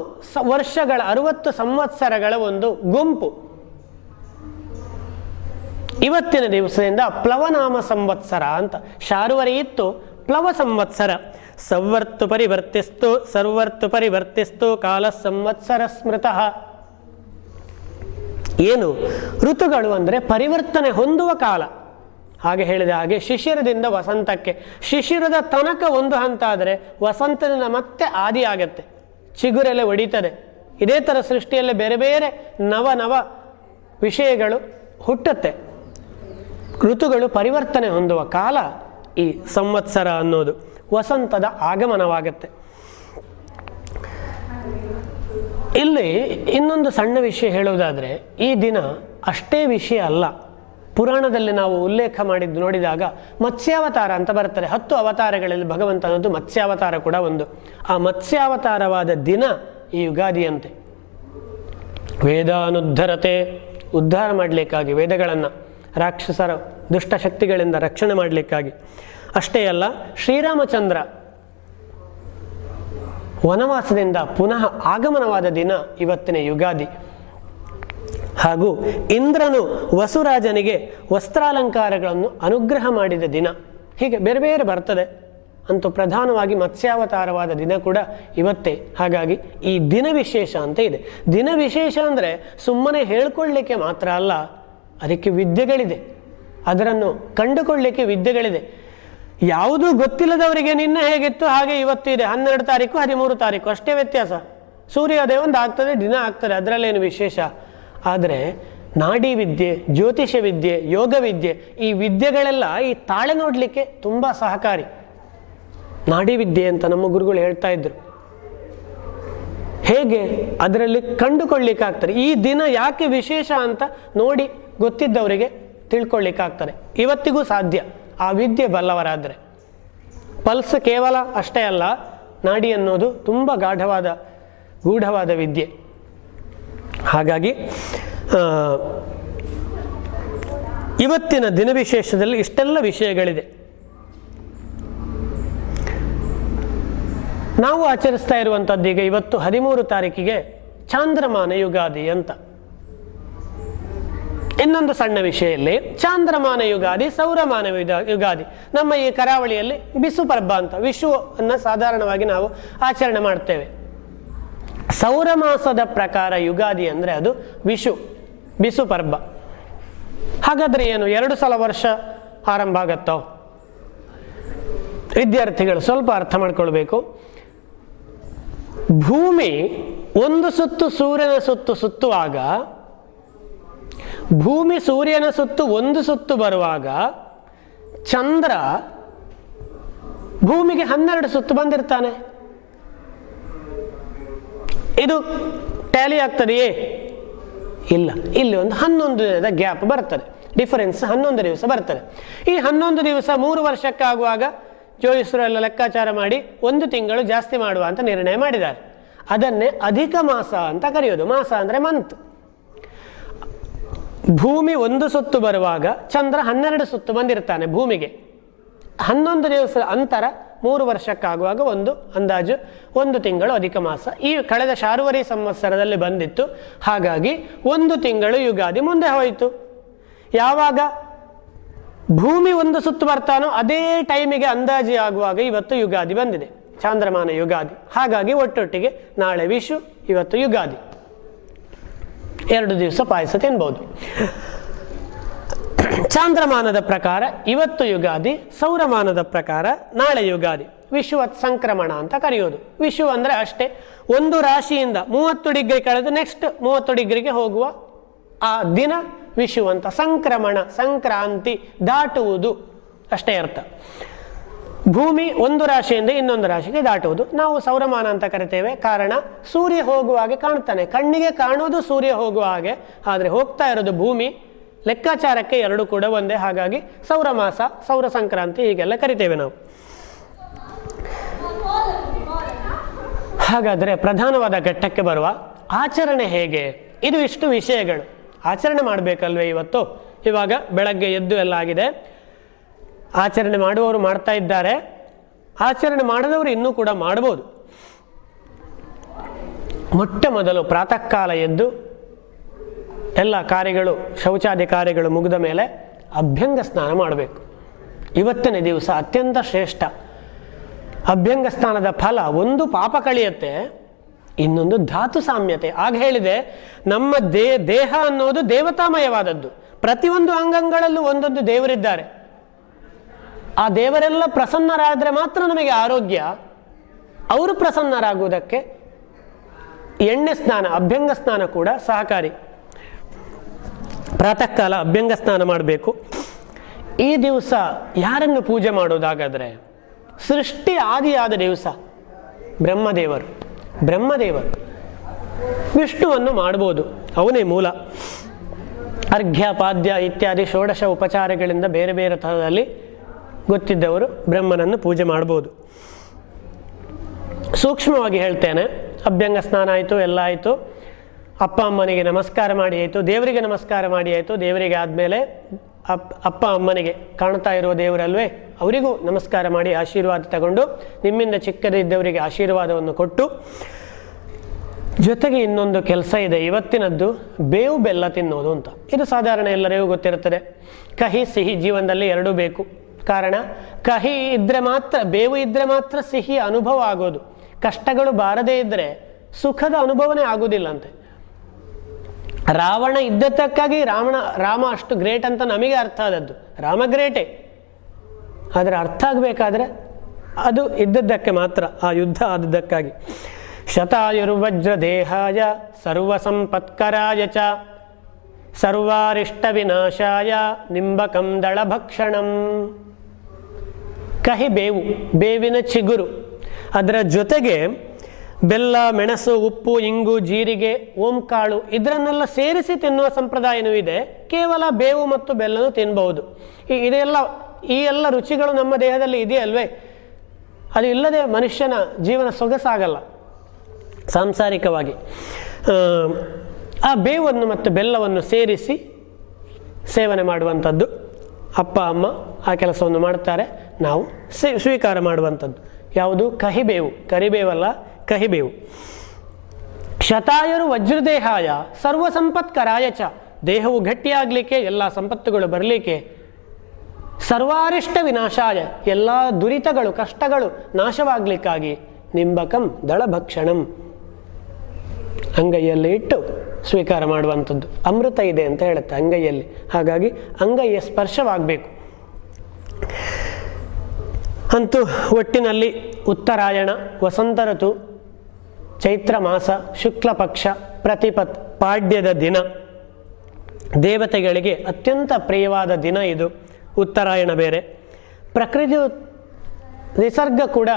ವರ್ಷಗಳ 60 ಸಂವತ್ಸರಗಳ ಒಂದು ಗುಂಪು. ಇವತ್ತಿನ ದಿವಸದಿಂದ ಪ್ಲವನಾಮ ಸಂವತ್ಸರ ಅಂತ. ಶಾರ್ವರಿ ಇತ್ತು, ಪ್ಲವ ಸಂವತ್ಸರ. ಸಂವರ್ತು ಪರಿವರ್ತಿಸ್ತು ಸರ್ವರ್ತು ಪರಿವರ್ತಿಸ್ತು ಕಾಲ ಸಂವತ್ಸರ ಸ್ಮೃತಃ. ಏನು ಋತುಗಳು ಅಂದರೆ ಪರಿವರ್ತನೆ ಹೊಂದುವ ಕಾಲ. ಹಾಗೆ ಹೇಳಿದ ಹಾಗೆ ಶಿಶಿರದಿಂದ ವಸಂತಕ್ಕೆ, ಶಿಶಿರದ ತನಕ ಒಂದು ಹಂತ ಆದರೆ ವಸಂತದಿಂದ ಮತ್ತೆ ಆದಿ ಆಗತ್ತೆ, ಚಿಗುರೆಲ್ಲ ಒಡಿತದೆ. ಇದೇ ಥರ ಸೃಷ್ಟಿಯಲ್ಲಿ ಬೇರೆ ಬೇರೆ ನವ ನವ ವಿಷಯಗಳು ಹುಟ್ಟುತ್ತೆ. ಋತುಗಳು ಪರಿವರ್ತನೆ ಹೊಂದುವ ಕಾಲ ಈ ಸಂವತ್ಸರ ಅನ್ನೋದು. ವಸಂತದ ಆಗಮನವಾಗತ್ತೆ. ಇಲ್ಲಿ ಇನ್ನೊಂದು ಸಣ್ಣ ವಿಷಯ ಹೇಳುವುದಾದರೆ, ಈ ದಿನ ಅಷ್ಟೇ ವಿಷಯ ಅಲ್ಲ. ಪುರಾಣದಲ್ಲಿ ನಾವು ಉಲ್ಲೇಖ ಮಾಡಿದ್ದು ನೋಡಿದಾಗ ಮತ್ಸ್ಯಾವತಾರ ಅಂತ ಬರ್ತಾರೆ. 10 ಅವತಾರಗಳಲ್ಲಿ ಭಗವಂತನದ್ದು ಮತ್ಸ್ಯಾವತಾರ ಕೂಡ ಒಂದು. ಆ ಮತ್ಸ್ಯಾವತಾರವಾದ ದಿನ ಈ ಯುಗಾದಿಯಂತೆ. ವೇದಾನುದ್ಧರತೆ, ಉದ್ಧಾರ ಮಾಡಲಿಕ್ಕಾಗಿ, ವೇದಗಳನ್ನು ರಾಕ್ಷಸರ ದುಷ್ಟಶಕ್ತಿಗಳಿಂದ ರಕ್ಷಣೆ ಮಾಡಲಿಕ್ಕಾಗಿ. ಅಷ್ಟೇ ಅಲ್ಲ, ಶ್ರೀರಾಮಚಂದ್ರ ವನವಾಸದಿಂದ ಪುನಃ ಆಗಮನವಾದ ದಿನ ಇವತ್ತಿನ ಯುಗಾದಿ. ಹಾಗೂ ಇಂದ್ರನು ವಸುರಾಜನಿಗೆ ವಸ್ತ್ರಾಲಂಕಾರಗಳನ್ನು ಅನುಗ್ರಹ ಮಾಡಿದ ದಿನ. ಹೀಗೆ ಬೇರೆ ಬೇರೆ ಬರ್ತದೆ. ಅಂತೂ ಪ್ರಧಾನವಾಗಿ ಮತ್ಸ್ಯಾವತಾರವಾದ ದಿನ ಕೂಡ ಇವತ್ತೇ. ಹಾಗಾಗಿ ಈ ದಿನ ವಿಶೇಷ ಅಂತ ಇದೆ. ದಿನ ವಿಶೇಷ ಅಂದರೆ ಸುಮ್ಮನೆ ಹೇಳ್ಕೊಳ್ಳಿಕ್ಕೆ ಮಾತ್ರ ಅಲ್ಲ, ಅದಕ್ಕೆ ವಿದ್ಯೆಗಳಿದೆ. ಅದನ್ನು ಕಂಡುಕೊಳ್ಳಿಕ್ಕೆ ವಿದ್ಯೆಗಳಿದೆ. ಯಾವುದೂ ಗೊತ್ತಿಲ್ಲದವರಿಗೆ ನಿನ್ನೆ ಹೇಗಿತ್ತು ಹಾಗೆ ಇವತ್ತು ಇದೆ. 12 ತಾರೀಕು 13 ತಾರೀಕು ಅಷ್ಟೇ ವ್ಯತ್ಯಾಸ. ಸೂರ್ಯೋದಯ ಒಂದು ಆಗ್ತದೆ, ದಿನ ಆಗ್ತದೆ, ಅದರಲ್ಲೇನು ವಿಶೇಷ. ಆದರೆ ನಾಡಿ ವಿದ್ಯೆ, ಜ್ಯೋತಿಷ್ಯ ವಿದ್ಯೆ, ಯೋಗ ವಿದ್ಯೆ, ಈ ವಿದ್ಯೆಗಳೆಲ್ಲ ಈ ತಾಳೆ ನೋಡಲಿಕ್ಕೆ ತುಂಬ ಸಹಕಾರಿ. ನಾಡಿ ವಿದ್ಯೆ ಅಂತ ನಮ್ಮ ಗುರುಗಳು ಹೇಳ್ತಾ ಇದ್ರು. ಹೇಗೆ ಅದರಲ್ಲಿ ಕಂಡುಕೊಳ್ಳಿಕ್ಕಾಗ್ತಾರೆ. ಈ ದಿನ ಯಾಕೆ ವಿಶೇಷ ಅಂತ ನೋಡಿ ಗೊತ್ತಿದ್ದವರಿಗೆ ತಿಳ್ಕೊಳ್ಳಿಕ್ಕಾಗ್ತಾರೆ. ಇವತ್ತಿಗೂ ಸಾಧ್ಯ, ಆ ವಿದ್ಯೆ ಬಲ್ಲವರಾದರೆ. ಪಲ್ಸ್ ಕೇವಲ ಅಷ್ಟೇ ಅಲ್ಲ, ನಾಡಿ ಅನ್ನೋದು ತುಂಬ ಗೂಢವಾದ ವಿದ್ಯೆ. ಹಾಗಾಗಿ ಇವತ್ತಿನ ದಿನ ವಿಶೇಷದಲ್ಲಿ ಇಷ್ಟೆಲ್ಲ ವಿಷಯಗಳಿದೆ. ನಾವು ಆಚರಿಸ್ತಾ ಇರುವಂಥದ್ದು ಈಗ ಇವತ್ತು 13 ತಾರೀಕಿಗೆ ಚಾಂದ್ರಮಾನ ಯುಗಾದಿ ಅಂತ. ಇನ್ನೊಂದು ಸಣ್ಣ ವಿಷಯಲ್ಲಿ ಚಾಂದ್ರಮಾನ ಯುಗಾದಿ, ಸೌರಮಾನ ಯುಗಾದಿ. ನಮ್ಮ ಈ ಕರಾವಳಿಯಲ್ಲಿ ಬಿಸು ಪರ್ಬ ಅಂತ, ವಿಷುವನ್ನು ಸಾಧಾರಣವಾಗಿ ನಾವು ಆಚರಣೆ ಮಾಡ್ತೇವೆ. ಸೌರಮಾಸದ ಪ್ರಕಾರ ಯುಗಾದಿ ಅಂದರೆ ಅದು ಬಿಸು ಪರ್ಬ. ಹಾಗಾದರೆ ಏನು, 2 ಸಲ ವರ್ಷ ಆರಂಭ ಆಗತ್ತೋ? ವಿದ್ಯಾರ್ಥಿಗಳು ಸ್ವಲ್ಪ ಅರ್ಥ ಮಾಡ್ಕೊಳ್ಬೇಕು. ಭೂಮಿ ಒಂದು ಸುತ್ತು ಸೂರ್ಯನ ಸುತ್ತುವಾಗ, ಭೂಮಿ ಸೂರ್ಯನ ಸುತ್ತು ಒಂದು ಸುತ್ತು ಬರುವಾಗ ಚಂದ್ರ ಭೂಮಿಗೆ 12 ಸುತ್ತು ಬಂದಿರ್ತಾನೆ. ಇದು ಟ್ಯಾಲಿ ಆಗ್ತದೆಯೇ? ಇಲ್ಲ. ಇಲ್ಲಿ ಒಂದು 11 ದಿನದ ಗ್ಯಾಪ್ ಬರ್ತದೆ, ಡಿಫರೆನ್ಸ್ 11 ದಿವಸ ಬರ್ತದೆ. ಈ 11 ದಿವಸ 3 ವರ್ಷಕ್ಕಾಗುವಾಗ ಜ್ಯೋತಿಷ್ಯರೆಲ್ಲ ಲೆಕ್ಕಾಚಾರ ಮಾಡಿ 1 ತಿಂಗಳು ಜಾಸ್ತಿ ಮಾಡುವ ಅಂತ ನಿರ್ಣಯ ಮಾಡಿದ್ದಾರೆ. ಅದನ್ನೇ ಅಧಿಕ ಮಾಸ ಅಂತ ಕರೆಯೋದು. ಮಾಸ ಅಂದರೆ ಮಂತ್. ಭೂಮಿ ಒಂದು ಸುತ್ತು ಬರುವಾಗ ಚಂದ್ರ 12 ಸುತ್ತು ಬಂದಿರ್ತಾನೆ ಭೂಮಿಗೆ. 11 ದಿವಸ ಅಂತರ 3 ವರ್ಷಕ್ಕಾಗುವಾಗ ಒಂದು ಅಂದಾಜು 1 ತಿಂಗಳು ಅಧಿಕ ಮಾಸ. ಈ ಕಳೆದ ಶಾರ್ವರಿ ಸಂವತ್ಸರದಲ್ಲಿ ಬಂದಿತ್ತು. ಹಾಗಾಗಿ 1 ತಿಂಗಳು ಯುಗಾದಿ ಮುಂದೆ ಹೋಯಿತು. ಯಾವಾಗ ಭೂಮಿ ಒಂದು ಸುತ್ತು ಬರ್ತಾನೋ ಅದೇ ಟೈಮಿಗೆ ಅಂದಾಜಿ ಆಗುವಾಗ ಇವತ್ತು ಯುಗಾದಿ ಬಂದಿದೆ, ಚಾಂದ್ರಮಾನ ಯುಗಾದಿ. ಹಾಗಾಗಿ ಒಟ್ಟೊಟ್ಟಿಗೆ ನಾಳೆ ವಿಷು, ಇವತ್ತು ಯುಗಾದಿ. 2 ದಿವಸ ಪಾಯಸ ತಿನ್ಬೋದು. ಚಾಂದ್ರಮಾನದ ಪ್ರಕಾರ ಇವತ್ತು ಯುಗಾದಿ, ಸೌರಮಾನದ ಪ್ರಕಾರ ನಾಳೆ ಯುಗಾದಿ. ವಿಷುವತ್ ಸಂಕ್ರಮಣ ಅಂತ ಕರೆಯೋದು. ವಿಷು ಅಂದರೆ ಅಷ್ಟೇ, ಒಂದು ರಾಶಿಯಿಂದ 30 ಡಿಗ್ರಿ ಕಳೆದು ನೆಕ್ಸ್ಟ್ 30 ಡಿಗ್ರಿಗೆ ಹೋಗುವ ಆ ದಿನ ವಿಷು ಅಂತ. ಸಂಕ್ರಮಣ, ಸಂಕ್ರಾಂತಿ, ದಾಟುವುದು ಅಷ್ಟೇ ಅರ್ಥ. ಭೂಮಿ ಒಂದು ರಾಶಿಯಿಂದ ಇನ್ನೊಂದು ರಾಶಿಗೆ ದಾಟುವುದು ನಾವು ಸೌರಮಾನ ಅಂತ ಕರಿತೇವೆ. ಕಾರಣ ಸೂರ್ಯ ಹೋಗುವ ಹಾಗೆ ಕಾಣ್ತಾನೆ, ಕಣ್ಣಿಗೆ ಕಾಣುವುದು ಸೂರ್ಯ ಹೋಗುವ ಹಾಗೆ, ಆದರೆ ಹೋಗ್ತಾ ಇರೋದು ಭೂಮಿ. ಲೆಕ್ಕಾಚಾರಕ್ಕೆ 2 ಕೂಡ ಒಂದೇ. ಹಾಗಾಗಿ ಸೌರಮಾಸ, ಸೌರ ಸಂಕ್ರಾಂತಿ ಹೀಗೆಲ್ಲ ಕರಿತೇವೆ ನಾವು. ಹಾಗಾದರೆ ಪ್ರಧಾನವಾದ ಘಟ್ಟಕ್ಕೆ ಬರುವ ಆಚರಣೆ ಹೇಗೆ? ಇದು ಇಷ್ಟು ವಿಷಯಗಳು. ಆಚರಣೆ ಮಾಡಬೇಕಲ್ವೇ ಇವತ್ತು? ಇವಾಗ ಬೆಳಗ್ಗೆ ಎದ್ದು ಎಲ್ಲ ಆಗಿದೆ, ಆಚರಣೆ ಮಾಡುವವರು ಮಾಡ್ತಾ ಇದ್ದಾರೆ, ಆಚರಣೆ ಮಾಡದವರು ಇನ್ನೂ ಕೂಡ ಮಾಡ್ಬೋದು. ಮೊಟ್ಟ ಮೊದಲು ಪ್ರಾತಃ ಕಾಲ ಎದ್ದು ಎಲ್ಲ ಕಾರ್ಯಗಳು, ಶೌಚಾದಿ ಕಾರ್ಯಗಳು ಮುಗಿದ ಮೇಲೆ ಅಭ್ಯಂಗ ಸ್ನಾನ ಮಾಡಬೇಕು. ಇವತ್ತಿನ ದಿವಸ ಅತ್ಯಂತ ಶ್ರೇಷ್ಠ. ಅಭ್ಯಂಗ ಸ್ನಾನದ ಫಲ, ಒಂದು ಪಾಪ ಕಳೆಯುತ್ತೆ, ಇನ್ನೊಂದು ಧಾತು ಸಾಮ್ಯತೆ. ಆಗ ಹೇಳಿದೆ, ನಮ್ಮ ದೇಹ ಅನ್ನೋದು ದೇವತಾಮಯವಾದದ್ದು. ಪ್ರತಿಯೊಂದು ಅಂಗಗಳಲ್ಲೂ ಒಂದೊಂದು ದೇವರಿದ್ದಾರೆ. ಆ ದೇವರೆಲ್ಲ ಪ್ರಸನ್ನರಾದರೆ ಮಾತ್ರ ನಮಗೆ ಆರೋಗ್ಯ. ಅವರು ಪ್ರಸನ್ನರಾಗುವುದಕ್ಕೆ ಎಣ್ಣೆ ಸ್ನಾನ, ಅಭ್ಯಂಗ ಸ್ನಾನ ಕೂಡ ಸಹಕಾರಿ. ಪ್ರಾತಃ ಕಾಲ ಅಭ್ಯಂಗ ಸ್ನಾನ ಮಾಡಬೇಕು. ಈ ದಿವಸ ಯಾರನ್ನು ಪೂಜೆ ಮಾಡೋದಾಗಾದರೆ, ಸೃಷ್ಟಿ ಆದಿಯಾದ ದಿವಸ ಬ್ರಹ್ಮದೇವರು ವಿಷ್ಣುವನ್ನು ಮಾಡ್ಬೋದು, ಅವನೇ ಮೂಲ. ಅರ್ಘ್ಯ ಪಾದ್ಯ ಇತ್ಯಾದಿ ಷೋಡಶ ಉಪಚಾರಗಳಿಂದ ಬೇರೆ ಬೇರೆ ಥರದಲ್ಲಿ ಗೊತ್ತಿದ್ದವರು ಬ್ರಹ್ಮನನ್ನು ಪೂಜೆ ಮಾಡ್ಬೋದು. ಸೂಕ್ಷ್ಮವಾಗಿ ಹೇಳ್ತೇನೆ, ಅಭ್ಯಂಗ ಸ್ನಾನ ಆಯಿತು, ಎಲ್ಲ ಆಯಿತು, ಅಪ್ಪ ಅಮ್ಮನಿಗೆ ನಮಸ್ಕಾರ ಮಾಡಿ ಆಯಿತು, ದೇವರಿಗೆ ನಮಸ್ಕಾರ ಮಾಡಿ ಆಯಿತು. ದೇವರಿಗೆ ಆದಮೇಲೆ ಅಪ್ಪ ಅಮ್ಮನಿಗೆ ಕಾಣ್ತಾ ಇರುವ ದೇವರಲ್ವೇ, ಅವರಿಗೂ ನಮಸ್ಕಾರ ಮಾಡಿ ಆಶೀರ್ವಾದ ತಗೊಂಡು, ನಿಮ್ಮಿಂದ ಚಿಕ್ಕದಿದ್ದವರಿಗೆ ಆಶೀರ್ವಾದವನ್ನು ಕೊಟ್ಟು, ಜೊತೆಗೆ ಇನ್ನೊಂದು ಕೆಲಸ ಇದೆ ಇವತ್ತಿನದ್ದು, ಬೇವು ಬೆಲ್ಲ ತಿನ್ನೋದು ಅಂತ. ಇದು ಸಾಧಾರಣ ಎಲ್ಲರಿಗೂ ಗೊತ್ತಿರುತ್ತದೆ. ಕಹಿ ಸಿಹಿ ಜೀವನದಲ್ಲಿ ಎರಡೂ ಬೇಕು. ಕಾರಣ, ಕಹಿ ಇದ್ದರೆ ಮಾತ್ರ, ಬೇವು ಇದ್ದರೆ ಮಾತ್ರ ಸಿಹಿ ಅನುಭವ ಆಗೋದು. ಕಷ್ಟಗಳು ಬಾರದೇ ಇದ್ದರೆ ಸುಖದ ಅನುಭವನೇ ಆಗೋದಿಲ್ಲಂತೆ. ರಾವಣ ಇದ್ದದ್ದಕ್ಕಾಗಿ ರಾಮ ಅಷ್ಟು ಗ್ರೇಟ್ ಅಂತ ನಮಗೆ ಅರ್ಥ ಆದದ್ದು. ರಾಮ ಗ್ರೇಟೇ, ಆದರೆ ಅರ್ಥ ಆಗಬೇಕಾದ್ರೆ ಅದು ಇದ್ದದ್ದಕ್ಕೆ ಮಾತ್ರ, ಆ ಯುದ್ಧ ಆದದ್ದಕ್ಕಾಗಿ. ಶತಾಯುರ್ವಜ್ರ ದೇಹಾಯ ಸರ್ವ ಸಂಪತ್ಕರಾಯ ಚ ಸರ್ವಾರಿಷ್ಟ ವಿನಾಶಾಯ ನಿಂಬಕಂ ದಳಭಕ್ಷಣಂ. ಕಹಿ ಬೇವು, ಬೇವಿನ ಚಿಗುರು, ಅದರ ಜೊತೆಗೆ ಬೆಲ್ಲ, ಮೆಣಸು, ಉಪ್ಪು, ಇಂಗು, ಜೀರಿಗೆ, ಓಂಕಾಳು ಇದರನ್ನೆಲ್ಲ ಸೇರಿಸಿ ತಿನ್ನುವ ಸಂಪ್ರದಾಯನೂ ಇದೆ. ಕೇವಲ ಬೇವು ಮತ್ತು ಬೆಲ್ಲನೂ ತಿನ್ನಬಹುದು. ಈ ಎಲ್ಲ ರುಚಿಗಳು ನಮ್ಮ ದೇಹದಲ್ಲಿ ಇದೆಯಲ್ವೇ, ಅದು ಇಲ್ಲದೆ ಮನುಷ್ಯನ ಜೀವನ ಸೊಗಸಾಗಲ್ಲ ಸಾಂಸಾರಿಕವಾಗಿ. ಆ ಬೇವನ್ನು ಮತ್ತು ಬೆಲ್ಲವನ್ನು ಸೇರಿಸಿ ಸೇವನೆ ಮಾಡುವಂಥದ್ದು. ಅಪ್ಪ ಅಮ್ಮ ಆ ಕೆಲಸವನ್ನು ಮಾಡ್ತಾರೆ, ನಾವು ಸ್ವೀಕಾರ ಮಾಡುವಂಥದ್ದು. ಯಾವುದು? ಕಹಿಬೇವು, ಕರಿಬೇವಲ್ಲ, ಕಹಿಬೇವು. ಶತಾಯುರು ವಜ್ರದೇಹಾಯ ಸರ್ವ ಸಂಪತ್ಕರಾಯ ಚ. ದೇಹವು ಗಟ್ಟಿಯಾಗಲಿಕ್ಕೆ, ಎಲ್ಲ ಸಂಪತ್ತುಗಳು ಬರಲಿಕ್ಕೆ, ಸರ್ವಾರಿಷ್ಟ ವಿನಾಶಾಯ, ಎಲ್ಲ ದುರಿತಗಳು ಕಷ್ಟಗಳು ನಾಶವಾಗಲಿಕ್ಕಾಗಿ, ನಿಂಬಕಂ ದಳಭಕ್ಷಣಂ, ಅಂಗೈಯಲ್ಲಿ ಇಟ್ಟು ಸ್ವೀಕಾರ ಮಾಡುವಂಥದ್ದು. ಅಮೃತ ಇದೆ ಅಂತ ಹೇಳುತ್ತೆ ಅಂಗೈಯಲ್ಲಿ, ಹಾಗಾಗಿ ಅಂಗೈಯ ಸ್ಪರ್ಶವಾಗಬೇಕು. ಅಂತೂ ಒಟ್ಟಿನಲ್ಲಿ ಉತ್ತರಾಯಣ, ವಸಂತ ಋತು, ಚೈತ್ರ ಮಾಸ, ಶುಕ್ಲ ಪಕ್ಷ, ಪ್ರತಿಪತ್, ಪಾಡ್ಯದ ದಿನ, ದೇವತೆಗಳಿಗೆ ಅತ್ಯಂತ ಪ್ರಿಯವಾದ ದಿನ ಇದು. ಉತ್ತರಾಯಣ ಬೇರೆ, ಪ್ರಕೃತಿ ನಿಸರ್ಗ ಕೂಡ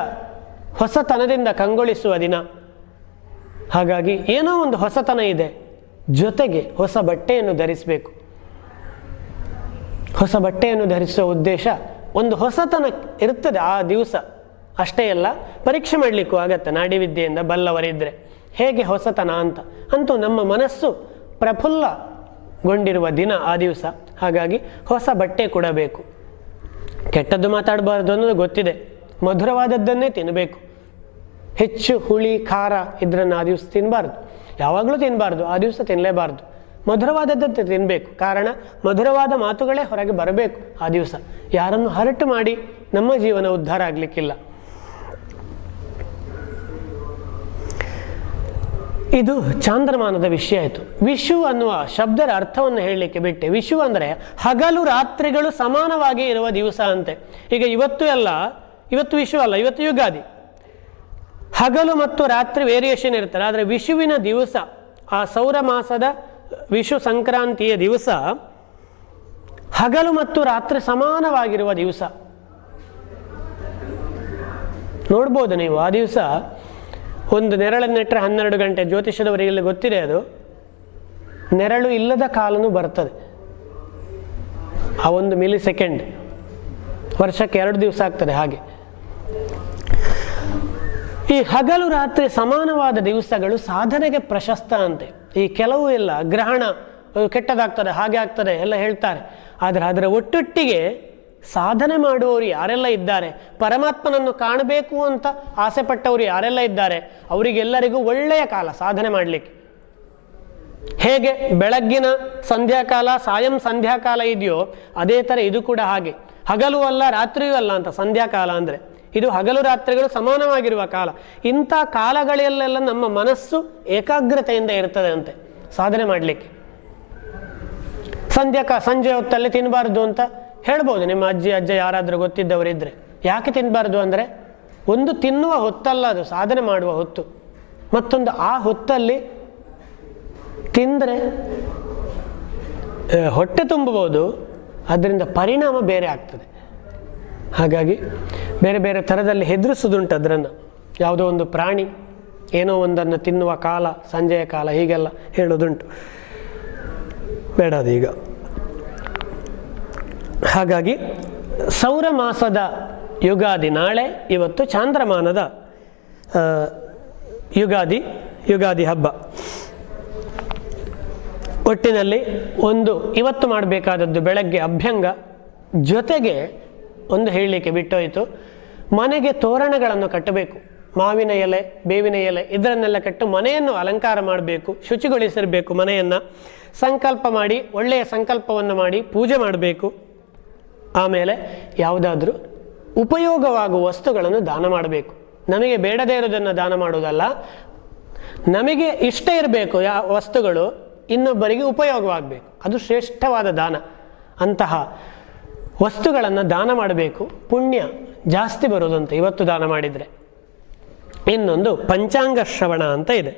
ಹೊಸತನದಿಂದ ಕಂಗೊಳಿಸುವ ದಿನ. ಹಾಗಾಗಿ ಏನೋ ಒಂದು ಹೊಸತನ ಇದೆ, ಜೊತೆಗೆ ಹೊಸ ಬಟ್ಟೆಯನ್ನು ಧರಿಸಬೇಕು. ಹೊಸ ಬಟ್ಟೆಯನ್ನು ಧರಿಸುವ ಉದ್ದೇಶ, ಒಂದು ಹೊಸತನ ಇರ್ತದೆ ಆ ದಿವಸ. ಅಷ್ಟೇ ಅಲ್ಲ, ಪರೀಕ್ಷೆ ಮಾಡಲಿಕ್ಕೂ ಆಗತ್ತೆ ನಾಡಿವಿದ್ಯೆಯಿಂದ ಬಲ್ಲವರಿದ್ದರೆ ಹೇಗೆ ಹೊಸತನ ಅಂತ. ಅಂತೂ ನಮ್ಮ ಮನಸ್ಸು ಪ್ರಫುಲ್ಲಗೊಂಡಿರುವ ದಿನ ಆ ದಿವಸ. ಹಾಗಾಗಿ ಹೊಸ ಬಟ್ಟೆ ಕೊಡಬೇಕು. ಕೆಟ್ಟದ್ದು ಮಾತಾಡಬಾರ್ದು ಅನ್ನೋದು ಗೊತ್ತಿದೆ, ಮಧುರವಾದದ್ದನ್ನೇ ತಿನ್ನಬೇಕು. ಹೆಚ್ಚು ಹುಳಿ ಖಾರ ಇದನ್ನು ಆ ದಿವಸ ತಿನ್ನಬಾರ್ದು, ಯಾವಾಗಲೂ ತಿನ್ನಬಾರ್ದು, ಆ ದಿವಸ ತಿನ್ನಲೇಬಾರ್ದು. ಮಧುರವಾದದ್ದನ್ನು ತಿನ್ನಬೇಕು. ಕಾರಣ, ಮಧುರವಾದ ಮಾತುಗಳೇ ಹೊರಗೆ ಬರಬೇಕು ಆ ದಿವಸ. ಯಾರನ್ನು ಹರ್ಟ್ ಮಾಡಿ ನಮ್ಮ ಜೀವನ ಉದ್ಧಾರ ಆಗಲಿಕ್ಕಿಲ್ಲ. ಇದು ಚಾಂದ್ರಮಾನದ ವಿಷಯ ಆಯಿತು. ವಿಷು ಅನ್ನುವ ಶಬ್ದದ ಅರ್ಥವನ್ನು ಹೇಳಲಿಕ್ಕೆ ಬಿಟ್ಟೆ. ವಿಷು ಅಂದರೆ ಹಗಲು ರಾತ್ರಿಗಳು ಸಮಾನವಾಗಿ ಇರುವ ದಿವಸ ಅಂತೆ. ಈಗ ಇವತ್ತು ವಿಷು ಅಲ್ಲ, ಇವತ್ತು ಯುಗಾದಿ. ಹಗಲು ಮತ್ತು ರಾತ್ರಿ ವೇರಿಯೇಷನ್ ಇರ್ತಾರೆ. ಆದರೆ ವಿಷುವಿನ ದಿವಸ, ಆ ಸೌರ ಮಾಸದ ವಿಷು ಸಂಕ್ರಾಂತಿಯ ದಿವಸ ಹಗಲು ಮತ್ತು ರಾತ್ರಿ ಸಮಾನವಾಗಿರುವ ದಿವಸ. ನೋಡ್ಬೋದು ನೀವು, ಆ ದಿವಸ ಒಂದು ನೆರಳನ್ನಿಟ್ಟರೆ 12 ಗಂಟೆ, ಜ್ಯೋತಿಷದವರಿಗೆಲ್ಲ ಗೊತ್ತಿದೆ ಅದು. ನೆರಳು ಇಲ್ಲದ ಕಾಲನೂ ಬರ್ತದೆ. ಆ 1 ಮಿಲಿ ಸೆಕೆಂಡ್ ವರ್ಷಕ್ಕೆ 2 ದಿವಸ ಆಗ್ತದೆ. ಹಾಗೆ ಈ ಹಗಲು ರಾತ್ರಿ ಸಮಾನವಾದ ದಿವಸಗಳು ಸಾಧನೆಗೆ ಪ್ರಶಸ್ತ ಅಂತೆ. ಈ ಕೆಲವು ಎಲ್ಲ ಗ್ರಹಣ ಕೆಟ್ಟದಾಗ್ತದೆ, ಹಾಗೆ ಆಗ್ತದೆ ಎಲ್ಲ ಹೇಳ್ತಾರೆ. ಆದರೆ ಅದರ ಒಟ್ಟೊಟ್ಟಿಗೆ ಸಾಧನೆ ಮಾಡುವವರು ಯಾರೆಲ್ಲ ಇದ್ದಾರೆ, ಪರಮಾತ್ಮನನ್ನು ಕಾಣಬೇಕು ಅಂತ ಆಸೆ ಪಟ್ಟವರು ಯಾರೆಲ್ಲ ಇದ್ದಾರೆ, ಅವರಿಗೆಲ್ಲರಿಗೂ ಒಳ್ಳೆಯ ಕಾಲ ಸಾಧನೆ ಮಾಡಲಿಕ್ಕೆ. ಹೇಗೆ ಬೆಳಗ್ಗಿನ ಸಂಧ್ಯಾಕಾಲ, ಸಾಯಂ ಸಂಧ್ಯಾಕಾಲ ಇದೆಯೋ, ಅದೇ ಥರ ಇದು ಕೂಡ ಹಾಗೆ. ಹಗಲು ಅಲ್ಲ ರಾತ್ರಿಯೂ ಅಲ್ಲ ಅಂತ ಸಂಧ್ಯಾಕಾಲ ಅಂದರೆ. ಇದು ಹಗಲು ರಾತ್ರಿಗಳು ಸಮಾನವಾಗಿರುವ ಕಾಲ. ಇಂಥ ಕಾಲಗಳಲ್ಲೆಲ್ಲ ನಮ್ಮ ಮನಸ್ಸು ಏಕಾಗ್ರತೆಯಿಂದ ಇರ್ತದೆ ಅಂತೆ ಸಾಧನೆ ಮಾಡಲಿಕ್ಕೆ. ಸಂಜೆ ಹೊತ್ತಲ್ಲಿ ತಿನ್ನಬಾರ್ದು ಅಂತ ಹೇಳ್ಬೋದು ನಿಮ್ಮ ಅಜ್ಜಿ ಅಜ್ಜ ಯಾರಾದರೂ ಗೊತ್ತಿದ್ದವರಿದ್ದರೆ. ಯಾಕೆ ತಿನ್ನಬಾರ್ದು ಅಂದರೆ, ಒಂದು ತಿನ್ನುವ ಹೊತ್ತಲ್ಲ, ಅದು ಸಾಧನೆ ಮಾಡುವ ಹೊತ್ತು. ಮತ್ತೊಂದು ಆ ಹೊತ್ತಲ್ಲಿ ತಿಂದರೆ ಹೊಟ್ಟೆ ತುಂಬಬಹುದು, ಅದರಿಂದ ಪರಿಣಾಮ ಬೇರೆ ಆಗ್ತದೆ. ಹಾಗಾಗಿ ಬೇರೆ ಬೇರೆ ಥರದಲ್ಲಿ ಹೆದರಿಸೋದುಂಟು ಅದರನ್ನು. ಯಾವುದೋ ಒಂದು ಪ್ರಾಣಿ ಏನೋ ಒಂದನ್ನು ತಿನ್ನುವ ಕಾಲ, ಸಂಜೆಯ ಕಾಲ, ಹೀಗೆಲ್ಲ ಹೇಳೋದುಂಟು. ಬೇಡ ಅದೀಗ. ಹಾಗಾಗಿ ಸೌರ ಮಾಸದ ಯುಗಾದಿ ನಾಳೆ, ಇವತ್ತು ಚಾಂದ್ರಮಾನದ ಯುಗಾದಿ ಹಬ್ಬ. ಒಟ್ಟಿನಲ್ಲಿ ಇವತ್ತು ಮಾಡಬೇಕಾದದ್ದು ಬೆಳಗ್ಗೆ ಅಭ್ಯಂಗ, ಜೊತೆಗೆ ಒಂದು ಹೇಳಲಿಕ್ಕೆ ಬಿಟ್ಟೋಯಿತು, ಮನೆಗೆ ತೋರಣಗಳನ್ನು ಕಟ್ಟಬೇಕು. ಮಾವಿನ ಎಲೆ, ಬೇವಿನ ಎಲೆ ಇದರನ್ನೆಲ್ಲ ಕಟ್ಟು ಮನೆಯನ್ನು ಅಲಂಕಾರ ಮಾಡಬೇಕು, ಶುಚಿಗೊಳಿಸಿರಬೇಕು ಮನೆಯನ್ನು. ಸಂಕಲ್ಪ ಮಾಡಿ, ಒಳ್ಳೆಯ ಸಂಕಲ್ಪವನ್ನು ಮಾಡಿ ಪೂಜೆ ಮಾಡಬೇಕು. ಆಮೇಲೆ ಯಾವುದಾದ್ರೂ ಉಪಯೋಗವಾಗುವ ವಸ್ತುಗಳನ್ನು ದಾನ ಮಾಡಬೇಕು. ನಮಗೆ ಬೇಡದೇ ಇರೋದನ್ನು ದಾನ ಮಾಡುವುದಲ್ಲ, ನಮಗೆ ಇಷ್ಟ ಇರಬೇಕು ವಸ್ತುಗಳು, ಇನ್ನೊಬ್ಬರಿಗೆ ಉಪಯೋಗವಾಗಬೇಕು, ಅದು ಶ್ರೇಷ್ಠವಾದ ದಾನ. ಅಂತಹ ವಸ್ತುಗಳನ್ನು ದಾನ ಮಾಡಬೇಕು, ಪುಣ್ಯ ಜಾಸ್ತಿ ಬರೋದಂತ ಇವತ್ತು ದಾನ ಮಾಡಿದರೆ. ಇನ್ನೊಂದು ಪಂಚಾಂಗ ಶ್ರವಣ ಅಂತ ಇದೆ.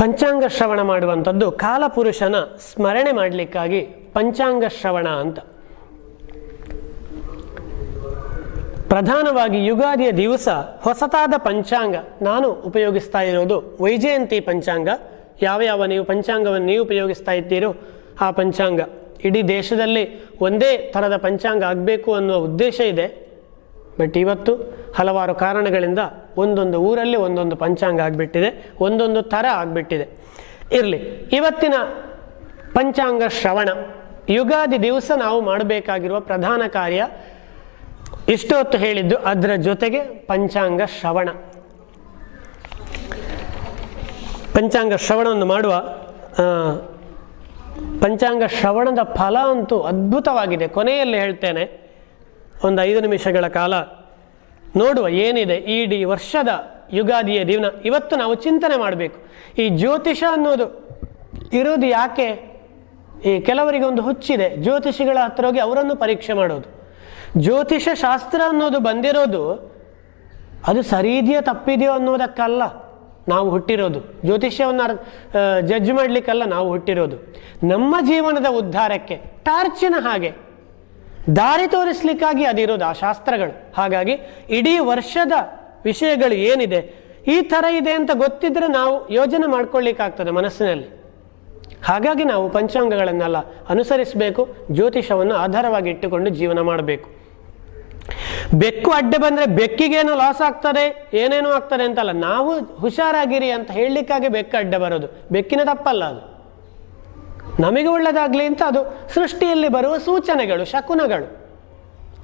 ಪಂಚಾಂಗ ಶ್ರವಣ ಮಾಡುವಂಥದ್ದು ಕಾಲಪುರುಷನ ಸ್ಮರಣೆ ಮಾಡಲಿಕ್ಕಾಗಿ ಪಂಚಾಂಗ ಶ್ರವಣ ಅಂತ. ಪ್ರಧಾನವಾಗಿ ಯುಗಾದಿಯ ದಿವಸ ಹೊಸತಾದ ಪಂಚಾಂಗ ನಾನು ಉಪಯೋಗಿಸ್ತಾ ಇರೋದು ವೈಜಯಂತಿ ಪಂಚಾಂಗ. ಯಾವ ನೀವು ಪಂಚಾಂಗವನ್ನು ನೀವು ಉಪಯೋಗಿಸ್ತಾ ಇದ್ದೀರೋ ಆ ಪಂಚಾಂಗ. ಇಡೀ ದೇಶದಲ್ಲಿ ಒಂದೇ ಥರದ ಪಂಚಾಂಗ ಆಗಬೇಕು ಅನ್ನುವ ಉದ್ದೇಶ ಇದೆ. ಬಟ್ ಇವತ್ತು ಹಲವಾರು ಕಾರಣಗಳಿಂದ ಒಂದೊಂದು ಊರಲ್ಲಿ ಒಂದೊಂದು ಪಂಚಾಂಗ ಆಗಿಬಿಟ್ಟಿದೆ, ಒಂದೊಂದು ಥರ ಆಗಿಬಿಟ್ಟಿದೆ. ಇರಲಿ, ಇವತ್ತಿನ ಪಂಚಾಂಗ ಶ್ರವಣ, ಯುಗಾದಿ ದಿವಸ ನಾವು ಮಾಡಬೇಕಾಗಿರುವ ಪ್ರಧಾನ ಕಾರ್ಯ ಇಷ್ಟು ಹೊತ್ತು ಹೇಳಿದ್ದು, ಅದರ ಜೊತೆಗೆ ಪಂಚಾಂಗ ಶ್ರವಣ. ಪಂಚಾಂಗ ಶ್ರವಣವನ್ನು ಮಾಡುವ ಪಂಚಾಂಗ ಶ್ರವಣದ ಫಲ ಅಂತೂ ಅದ್ಭುತವಾಗಿದೆ. ಕೊನೆಯಲ್ಲಿ ಹೇಳ್ತೇನೆ, ಒಂದು 5 ನಿಮಿಷಗಳ ಕಾಲ ನೋಡುವ ಏನಿದೆ ಇಡೀ ವರ್ಷದ ಯುಗಾದಿಯ ದಿನ. ಇವತ್ತು ನಾವು ಚಿಂತನೆ ಮಾಡಬೇಕು, ಈ ಜ್ಯೋತಿಷ ಅನ್ನೋದು ಇರೋದು ಯಾಕೆ? ಈ ಕೆಲವರಿಗೆ ಒಂದು ಹುಚ್ಚಿದೆ, ಜ್ಯೋತಿಷಿಗಳ ಹತ್ರ ಹೋಗಿ ಅವರನ್ನು ಪರೀಕ್ಷೆ ಮಾಡೋದು. ಜ್ಯೋತಿಷ ಶಾಸ್ತ್ರ ಅನ್ನೋದು ಬಂದಿರೋದು ಅದು ಸರಿ ಇದೆಯೋ ತಪ್ಪಿದೆಯೋ ಅನ್ನೋದಕ್ಕಲ್ಲ ನಾವು ಹುಟ್ಟಿರೋದು. ಜ್ಯೋತಿಷ್ಯವನ್ನು ಜಡ್ಜ್ ಮಾಡಲಿಕ್ಕಲ್ಲ ನಾವು ಹುಟ್ಟಿರೋದು. ನಮ್ಮ ಜೀವನದ ಉದ್ಧಾರಕ್ಕೆ ಟಾರ್ಚಿನ ಹಾಗೆ ದಾರಿ ತೋರಿಸ್ಲಿಕ್ಕಾಗಿ ಅದಿರೋದು ಆ ಶಾಸ್ತ್ರಗಳು. ಹಾಗಾಗಿ ಇಡೀ ವರ್ಷದ ವಿಷಯಗಳು ಏನಿದೆ ಈ ಥರ ಇದೆ ಅಂತ ಗೊತ್ತಿದ್ರೆ ನಾವು ಯೋಜನೆ ಮಾಡ್ಕೊಳ್ಳಿಕ್ಕಾಗ್ತದೆ ಮನಸ್ಸಿನಲ್ಲಿ. ಹಾಗಾಗಿ ನಾವು ಪಂಚಾಂಗಗಳನ್ನೆಲ್ಲ ಅನುಸರಿಸಬೇಕು, ಜ್ಯೋತಿಷವನ್ನು ಆಧಾರವಾಗಿ ಇಟ್ಟುಕೊಂಡು ಜೀವನ ಮಾಡಬೇಕು. ಬೆಕ್ಕು ಅಡ್ಡ ಬಂದರೆ ಬೆಕ್ಕಿಗೇನೋ ಲಾಸ್ ಆಗ್ತದೆ, ಏನೇನೋ ಆಗ್ತದೆ ಅಂತಲ್ಲ, ನಾವು ಹುಷಾರಾಗಿರಿ ಅಂತ ಹೇಳಲಿಕ್ಕಾಗಿ ಬೆಕ್ಕು ಅಡ್ಡ ಬರೋದು. ಬೆಕ್ಕಿನ ತಪ್ಪಲ್ಲ ಅದು, ನಮಗೆ ಒಳ್ಳೆಯದಾಗಲಿ ಅಂತ ಅದು ಸೃಷ್ಟಿಯಲ್ಲಿ ಬರುವ ಸೂಚನೆಗಳು, ಶಕುನಗಳು.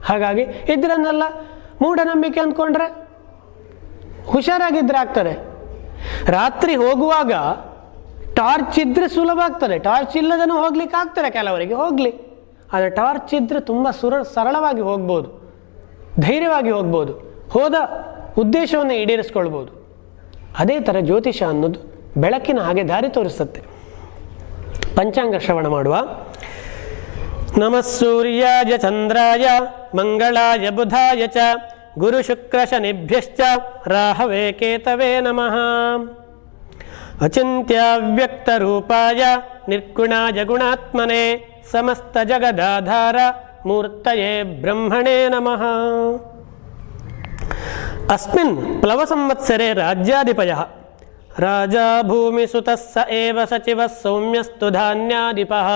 ಹಾಗಾಗಿ ಇದರನ್ನೆಲ್ಲ ಮೂಢನಂಬಿಕೆ ಅಂದ್ಕೊಂಡ್ರೆ ಹುಷಾರಾಗಿದ್ದರೆ ಆಗ್ತದೆ. ರಾತ್ರಿ ಹೋಗುವಾಗ ಟಾರ್ಚ್ ಇದ್ದರೆ ಸುಲಭ ಆಗ್ತದೆ, ಟಾರ್ಚ್ ಇಲ್ಲದನ್ನು ಹೋಗ್ಲಿಕ್ಕೆ ಆಗ್ತದೆ ಕೆಲವರಿಗೆ, ಹೋಗಲಿ. ಆದರೆ ಟಾರ್ಚ್ ಇದ್ದರೆ ತುಂಬ ಸರಳವಾಗಿ ಹೋಗ್ಬೋದು, ಧೈರ್ಯವಾಗಿ ಹೋಗ್ಬೋದು, ಹೋದ ಉದ್ದೇಶವನ್ನು ಈಡೇರಿಸ್ಕೊಳ್ಬೋದು. ಅದೇ ಥರ ಜ್ಯೋತಿಷ ಅನ್ನೋದು ಬೆಳಕಿನ ಹಾಗೆ ದಾರಿ ತೋರಿಸುತ್ತೆ. ಪಂಚಾಂಗ ಶ್ರವಣ ಮಾಡುವ. ನಮಃ ಸೂರ್ಯಾಯ ಚಂದ್ರಾಯ ಮಂಗಳಾಯ ಬುಧಾಯ ಚ ಗುರು ಶುಕ್ರ ಶನಿಭ್ಯಶ್ಚ ರಾಹವೇ ಕೇತವೇ ನಮಃ. ಅಚಿಂತ್ಯವ್ಯಕ್ತ ರೂಪಾಯ ನಿರ್ಗುಣಾಯ ಗುಣಾತ್ಮನೆ ಸಮಸ್ತ ಜಗದಾಧಾರ ಮೂರ್ತಯೇ ಬ್ರಹ್ಮಣೇ ನಮಃ. ಅಸ್ಮಿನ್ ಪ್ಲವ ಸಂವತ್ಸರೆ ರಾಜ್ಯಾಧಿಪಯಃ ರಾಜಾ ಭೂಮಿಸುತಃ ಸ ಏವ ಸಚಿವಃ ಸೌಮ್ಯಸ್ತು ಧಾನ್ಯಾಧಿಪಃ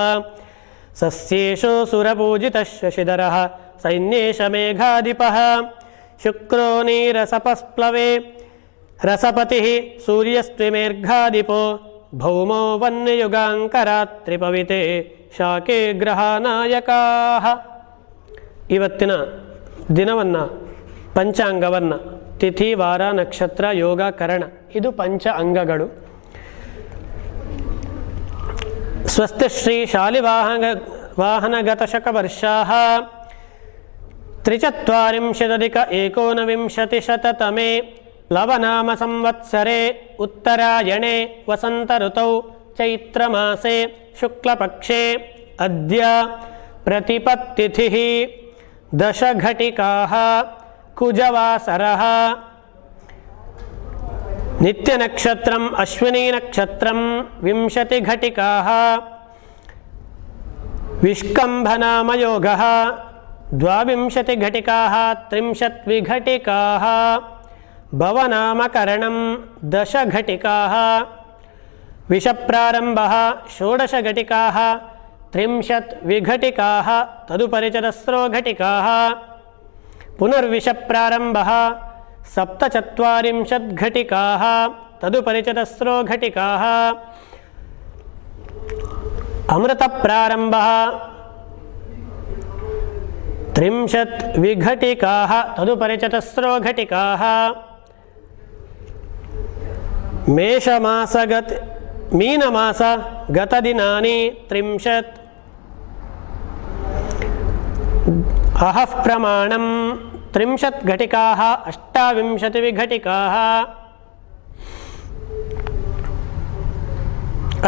ಸಸ್ಯೇಶೋ ಸುರಪೂಜಿತಃ ಶಶಿಧರಃ ಸೈನ್ಯೇಶ ಮೇಘಾಧಿಪಃ ಶುಕ್ರೋ ನೀರಸಪಸ್ಪ್ಲವೇ ರಸಪತಿಃ ಸೂರ್ಯಸ್ತ್ವಿಮೇರ್ಘಾಧಿಪೋ ಭೌಮೋ ವನ್ಯಯುಗಾಂಕರಾತ್ರಿಪವಿತೆ ಶಾಕೆ ಗ್ರಹನಾಯಕಾಃ. ಇವತ್ತಿನ ದಿನವನ್ನು, ಪಂಚಾಂಗವನ್ನು, ತಿಥಿ, ವಾರ, ನಕ್ಷತ್ರ, ಯೋಗ, ಕರಣ, ಇದು ಪಂಚ ಅಂಗಗಳು. ಸ್ವಸ್ತಿಶ್ರೀ ಶಾಲಿವಾಹನಗತಶಕವರ್ಷಾಃ 43°-1920 ಪ್ಲವನಾಮ ಸಂವತ್ಸರೆ ಉತ್ತರಾಯಣೆ ವಸಂತ ಋತೌ ಚೈತ್ರಮಾಸೆ ಶುಕ್ಲಪಕ್ಷೆ ಅದ್ಯ प्रतिपत्तिथिः दशघटिकाः कुजवासरः नित्यनक्षत्रम् अश्विनी नक्षत्रं 20 घटिकाः विष्कम्भनामयोगः 22 घटिकाः 30 विघटिकाः भवनामकरणं 10 घटिकाः विषप्रारम्भः 16 घटिकाः 30 विघटिकाः तदुपरिचतस्रो घटिकाः पुनर्विषप्रारम्भः 47 घटिकाः तदुपरिचतस्रो घटिकाः अमृतप्रारम्भः 30 विघटिकाः तदुपरिचतस्रो घटिकाः मीनमास गतदिनानि 30 अहः प्रमाणं 30 घटिकाः 28 विघटिकाः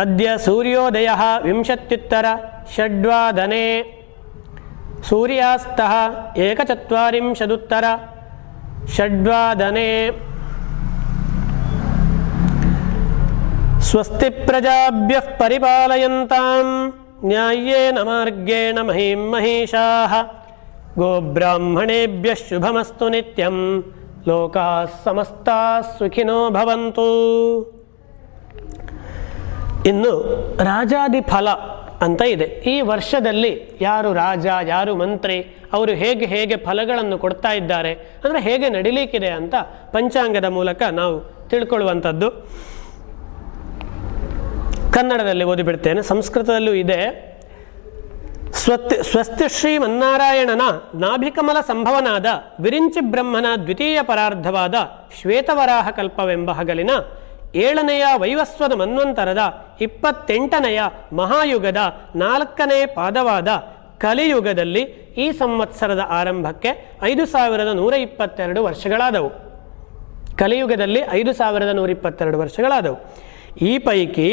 अद्य सूर्योदयः 20:06 सूर्यास्तः 1:40 स्वस्ति प्रजाभ्यः परिपालयन्तां न्याय्येन मार्गेण महीं महिषाः गोब्राह्मणेभ्यः शुभमस्तु नित्यं लोकाः समस्ताः सुखिनो भवन्तु. ಇನ್ನು ರಾಜಾದಿ ಫಲ ಅಂತ ಇದೆ. ಈ ವರ್ಷದಲ್ಲಿ ಯಾರು ರಾಜ ಯಾರು ಮಂತ್ರಿ ಅವರು ಹೇಗೆ ಹೇಗೆ ಫಲಗಳನ್ನು ಕೊಡ್ತಾ ಇದ್ದಾರೆ ಅಂದರೆ ಹೇಗೆ ನಡಿಲಿಕ್ಕಿದೆ ಅಂತ ಪಂಚಾಂಗದ ಮೂಲಕ ನಾವು ತಿಳ್ಕೊಳ್ಳುವಂಥದ್ದು. ಕನ್ನಡದಲ್ಲಿ ಓದಿಬಿಡ್ತೇನೆ, ಸಂಸ್ಕೃತದಲ್ಲೂ ಇದೆ. ಸ್ವಸ್ತಿ ಶ್ರೀಮನ್ನಾರಾಯಣನ ನಾಭಿಕಮಲ ಸಂಭವನಾದ ವಿರಿಂಚಿ ಬ್ರಹ್ಮನ ದ್ವಿತೀಯ ಪರಾರ್ಧವಾದ ಶ್ವೇತವರಾಹ ಕಲ್ಪವೆಂಬ ಹಗಲಿನ 7ನೆಯ ವೈವಸ್ವತ ಮನ್ವಂತರದ 28ನೆಯ ಮಹಾಯುಗದ 4ನೇ ಪಾದವಾದ ಕಲಿಯುಗದಲ್ಲಿ ಈ ಸಂವತ್ಸರದ ಆರಂಭಕ್ಕೆ 5122 ವರ್ಷಗಳಾದವು. ಕಲಿಯುಗದಲ್ಲಿ 5122 ವರ್ಷಗಳಾದವು. ಈ ಪೈಕಿ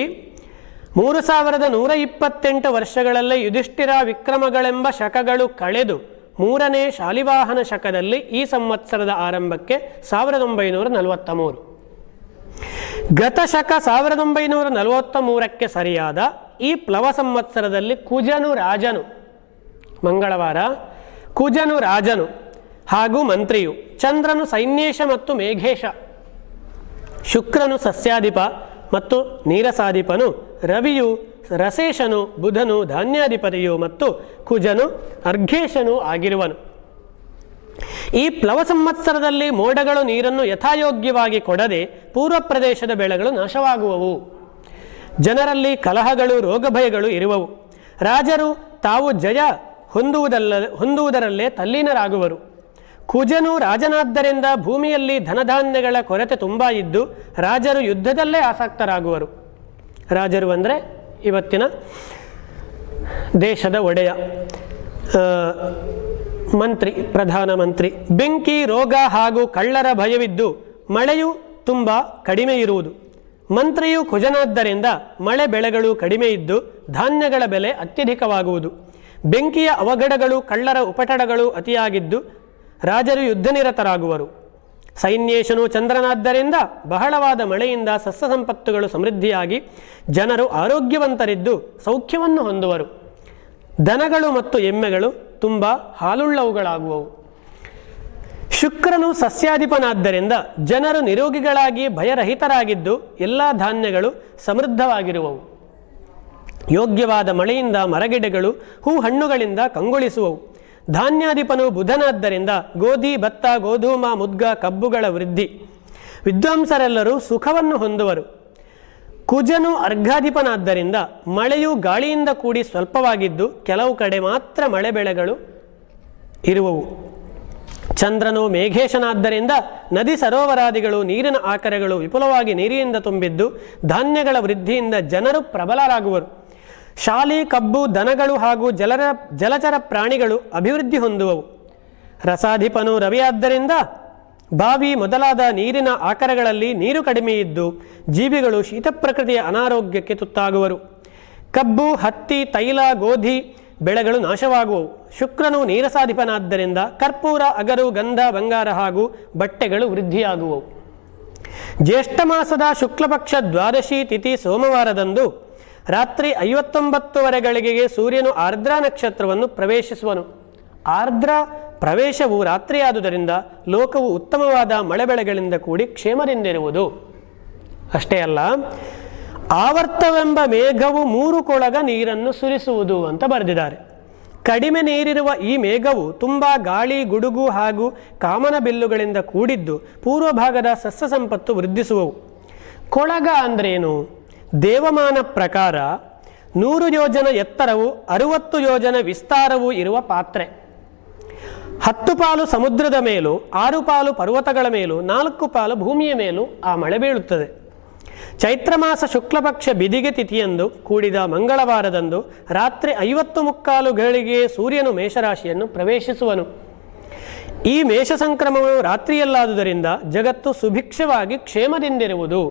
3128 ವರ್ಷಗಳಲ್ಲಿ ಯುಧಿಷ್ಠಿರ ವಿಕ್ರಮಗಳೆಂಬ ಶಕಗಳು ಕಳೆದು 3ನೇ ಶಾಲಿವಾಹನ ಶಕದಲ್ಲಿ ಈ ಸಂವತ್ಸರದ ಆರಂಭಕ್ಕೆ 1943. ಗತಶಕ 1943ಕ್ಕೆ ಸರಿಯಾದ ಈ ಪ್ಲವ ಸಂವತ್ಸರದಲ್ಲಿ ಕುಜನು ರಾಜನು, ಮಂಗಳವಾರ ಕುಜನು ರಾಜನು ಹಾಗೂ ಮಂತ್ರಿಯು, ಚಂದ್ರನು ಸೈನ್ಯೇಶ ಮತ್ತು ಮೇಘೇಶ, ಶುಕ್ರನು ಸಸ್ಯಾಧಿಪ ಮತ್ತು ನೀರಸಾಧಿಪನು, ರವಿಯು ರಸೇಶನು, ಬುಧನು ಧಾನ್ಯಾಧಿಪತಿಯು ಮತ್ತು ಕುಜನು ಅರ್ಘೇಶನು ಆಗಿರುವನು. ಈ ಪ್ಲವ ಸಂವತ್ಸರದಲ್ಲಿ ಮೋಡಗಳು ನೀರನ್ನು ಯಥಾಯೋಗ್ಯವಾಗಿ ಕೊಡದೆ ಪೂರ್ವ ಪ್ರದೇಶದ ಬೆಳೆಗಳು ನಾಶವಾಗುವವು. ಜನರಲ್ಲಿ ಕಲಹಗಳು ರೋಗಭಯಗಳು ಇರುವವು. ರಾಜರು ತಾವು ಜಯ ಹೊಂದುವುದರಲ್ಲೇ ತಲ್ಲೀನರಾಗುವರು. ಕುಜನು ರಾಜನಾದ್ದರಿಂದ ಭೂಮಿಯಲ್ಲಿ ಧನಧಾನ್ಯಗಳ ಕೊರತೆ ತುಂಬ ಇದ್ದು ರಾಜರು ಯುದ್ಧದಲ್ಲೇ ಆಸಕ್ತರಾಗುವರು. ರಾಜರು ಅಂದರೆ ಇವತ್ತಿನ ದೇಶದ ಒಡೆಯ, ಮಂತ್ರಿ, ಪ್ರಧಾನಮಂತ್ರಿ. ಬೆಂಕಿ, ರೋಗ ಹಾಗೂ ಕಳ್ಳರ ಭಯವಿದ್ದು ಮಳೆಯು ತುಂಬ ಕಡಿಮೆ ಇರುವುದು. ಮಂತ್ರಿಯು ಕುಜನಾದ್ದರಿಂದ ಮಳೆ ಬೆಳೆಗಳು ಕಡಿಮೆ ಇದ್ದು ಧಾನ್ಯಗಳ ಬೆಲೆ ಅತ್ಯಧಿಕವಾಗುವುದು. ಬೆಂಕಿಯ ಅವಘಡಗಳು ಕಳ್ಳರ ಉಪಟಳಗಳು ಅತಿಯಾಗಿದ್ದು ರಾಜರು ಯುದ್ಧನಿರತರಾಗುವರು. ಸೈನ್ಯೇಶನು ಚಂದ್ರನಾದ್ದರಿಂದ ಬಹಳವಾದ ಮಳೆಯಿಂದ ಸಸ್ಯ ಸಂಪತ್ತುಗಳು ಸಮೃದ್ಧಿಯಾಗಿ ಜನರು ಆರೋಗ್ಯವಂತರಿದ್ದು ಸೌಖ್ಯವನ್ನು ಹೊಂದುವರು. ದನಗಳು ಮತ್ತು ಎಮ್ಮೆಗಳು ತುಂಬ ಹಾಲುಳ್ಳವುಗಳಾಗುವವು. ಶುಕ್ರನು ಸಸ್ಯಾಧಿಪನಾದ್ದರಿಂದ ಜನರು ನಿರೋಗಿಗಳಾಗಿ ಭಯರಹಿತರಾಗಿದ್ದು ಎಲ್ಲ ಧಾನ್ಯಗಳು ಸಮೃದ್ಧವಾಗಿರುವವು. ಯೋಗ್ಯವಾದ ಮಳೆಯಿಂದ ಮರಗಿಡಗಳು ಹೂ ಹಣ್ಣುಗಳಿಂದ ಕಂಗೊಳಿಸುವವು. ಧಾನ್ಯಾಧಿಪನು ಬುಧನಾದ್ದರಿಂದ ಗೋಧಿ, ಭತ್ತ, ಗೋಧೂಮ, ಮುದ್ಗ, ಕಬ್ಬುಗಳ ವೃದ್ಧಿ. ವಿದ್ವಾಂಸರೆಲ್ಲರೂ ಸುಖವನ್ನು ಹೊಂದುವರು. ಕುಜನು ಅರ್ಘಾಧಿಪನಾದ್ದರಿಂದ ಮಳೆಯು ಗಾಳಿಯಿಂದ ಕೂಡಿ ಸ್ವಲ್ಪವಾಗಿದ್ದು ಕೆಲವು ಕಡೆ ಮಾತ್ರ ಮಳೆ ಬೆಳೆಗಳು ಇರುವವು. ಚಂದ್ರನು ಮೇಘೇಶನಾದ್ದರಿಂದ ನದಿ ಸರೋವರಾದಿಗಳು ನೀರಿನ ಆಕರೆಗಳು ವಿಪುಲವಾಗಿ ನೀರಿನಿಂದ ತುಂಬಿದ್ದು ಧಾನ್ಯಗಳ ವೃದ್ಧಿಯಿಂದ ಜನರು ಪ್ರಬಲರಾಗುವರು. ಶಾಲಿ, ಕಬ್ಬು, ದನಗಳು ಹಾಗೂ ಜಲಚರ ಪ್ರಾಣಿಗಳು ಅಭಿವೃದ್ಧಿ ಹೊಂದುವವು. ರಸಾಧಿಪನು ರವಿಯಾದ್ದರಿಂದ ಬಾವಿ ಮೊದಲಾದ ನೀರಿನ ಆಕರಗಳಲ್ಲಿ ನೀರು ಕಡಿಮೆ ಇದ್ದು ಜೀವಿಗಳು ಶೀತ ಪ್ರಕೃತಿಯ ಅನಾರೋಗ್ಯಕ್ಕೆ ತುತ್ತಾಗುವರು. ಕಬ್ಬು, ಹತ್ತಿ, ತೈಲ, ಗೋಧಿ, ಬೆಳೆಗಳು ನಾಶವಾಗುವವು. ಶುಕ್ರನು ನೀರಸಾಧಿಪನಾದ್ದರಿಂದ ಕರ್ಪೂರ, ಅಗರು, ಗಂಧ, ಬಂಗಾರ ಹಾಗೂ ಬಟ್ಟೆಗಳು ವೃದ್ಧಿಯಾಗುವವು. ಜ್ಯೇಷ್ಠ ಮಾಸದ ಶುಕ್ಲಪಕ್ಷ ದ್ವಾದಶಿ ತಿಥಿ ಸೋಮವಾರದಂದು ರಾತ್ರಿ 59 ಸೂರ್ಯನು ಆರ್ದ್ರ ನಕ್ಷತ್ರವನ್ನು ಪ್ರವೇಶಿಸುವನು. ಆರ್ದ್ರ ಪ್ರವೇಶವು ರಾತ್ರಿಯಾದುದರಿಂದ ಲೋಕವು ಉತ್ತಮವಾದ ಮಳೆ ಬೆಳೆಗಳಿಂದ ಕೂಡಿ ಕ್ಷೇಮದಿಂದಿರುವುದು. ಅಷ್ಟೇ ಅಲ್ಲ, ಆವರ್ತವೆಂಬ ಮೇಘವು 3 ಕೊಳಗ ನೀರನ್ನು ಸುರಿಸುವುದು ಅಂತ ಬರೆದಿದ್ದಾರೆ. ಕಡಿಮೆ ನೀರಿರುವ ಈ ಮೇಘವು ತುಂಬ ಗಾಳಿ, ಗುಡುಗು ಹಾಗೂ ಕಾಮನ ಬಿಲ್ಲುಗಳಿಂದ ಕೂಡಿದ್ದು ಪೂರ್ವ ಭಾಗದ ಸಸ್ಯ ಸಂಪತ್ತು ವೃದ್ಧಿಸುವವು. ಕೊಳಗ ಅಂದ್ರೇನು? ದೇವಮಾನ ಪ್ರಕಾರ 100 ಯೋಜನ ಎತ್ತರವು 60 ಯೋಜನ ವಿಸ್ತಾರವೂ ಇರುವ ಪಾತ್ರೆ. 10 ಪಾಲು ಸಮುದ್ರದ ಮೇಲೂ 6 ಪಾಲು ಪರ್ವತಗಳ ಮೇಲೂ 4 ಪಾಲು ಭೂಮಿಯ ಮೇಲೂ ಆ ಮಳೆ ಬೀಳುತ್ತದೆ. ಚೈತ್ರ ಮಾಸ ಶುಕ್ಲಪಕ್ಷ ಬಿದಿಗೆ ತಿಥಿಯಂದು ಕೂಡಿದ ಮಂಗಳವಾರದಂದು ರಾತ್ರಿ 50:15 ಸೂರ್ಯನು ಮೇಷರಾಶಿಯನ್ನು ಪ್ರವೇಶಿಸುವನು. ಈ ಮೇಷ ಸಂಕ್ರಮವು ರಾತ್ರಿಯಲ್ಲಾದುದರಿಂದ ಜಗತ್ತು ಸುಭಿಕ್ಷವಾಗಿ ಕ್ಷೇಮದಿಂದಿರುವುದು.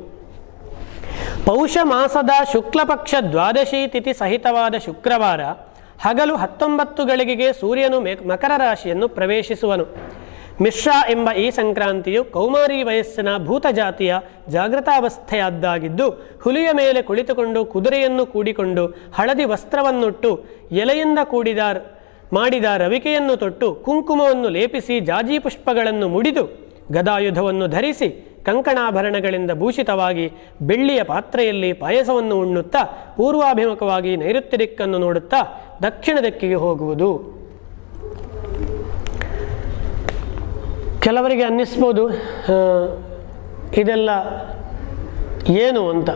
ಪೌಷ ಮಾಸದ ಶುಕ್ಲಪಕ್ಷ ದ್ವಾದಶಿ ತಿಥಿ ಸಹಿತವಾದ ಶುಕ್ರವಾರ ಹಗಲು 19 ಸೂರ್ಯನು ಮಕರ ರಾಶಿಯನ್ನು ಪ್ರವೇಶಿಸುವನು. ಮಿಶ್ರ ಎಂಬ ಈ ಸಂಕ್ರಾಂತಿಯು ಕೌಮಾರಿ ವಯಸ್ಸಿನ ಭೂತ ಜಾತಿಯ ಜಾಗೃತಾವಸ್ಥೆಯಾದ್ದಾಗಿದ್ದು, ಹುಲಿಯ ಮೇಲೆ ಕುಳಿತುಕೊಂಡು ಕುದುರೆಯನ್ನು ಕೂಡಿಕೊಂಡು ಹಳದಿ ವಸ್ತ್ರವನ್ನುಟ್ಟು ಎಲೆಯಿಂದ ಮಾಡಿದ ರವಿಕೆಯನ್ನು ತೊಟ್ಟು ಕುಂಕುಮವನ್ನು ಲೇಪಿಸಿ ಜಾಜಿ ಪುಷ್ಪಗಳನ್ನು ಮುಡಿದು ಗದಾಯುಧವನ್ನು ಧರಿಸಿ ಕಂಕಣಾಭರಣಗಳಿಂದ ಭೂಷಿತವಾಗಿ ಬೆಳ್ಳಿಯ ಪಾತ್ರೆಯಲ್ಲಿ ಪಾಯಸವನ್ನು ಉಣ್ಣುತ್ತಾ ಪೂರ್ವಾಭಿಮುಖವಾಗಿ ನೈಋತ್ಯ ದಿಕ್ಕನ್ನು ನೋಡುತ್ತಾ ದಕ್ಷಿಣ ದಿಕ್ಕಿಗೆ ಹೋಗುವುದು. ಕೆಲವರಿಗೆ ಅನ್ನಿಸ್ಬೋದು ಇದೆಲ್ಲ ಏನು ಅಂತ.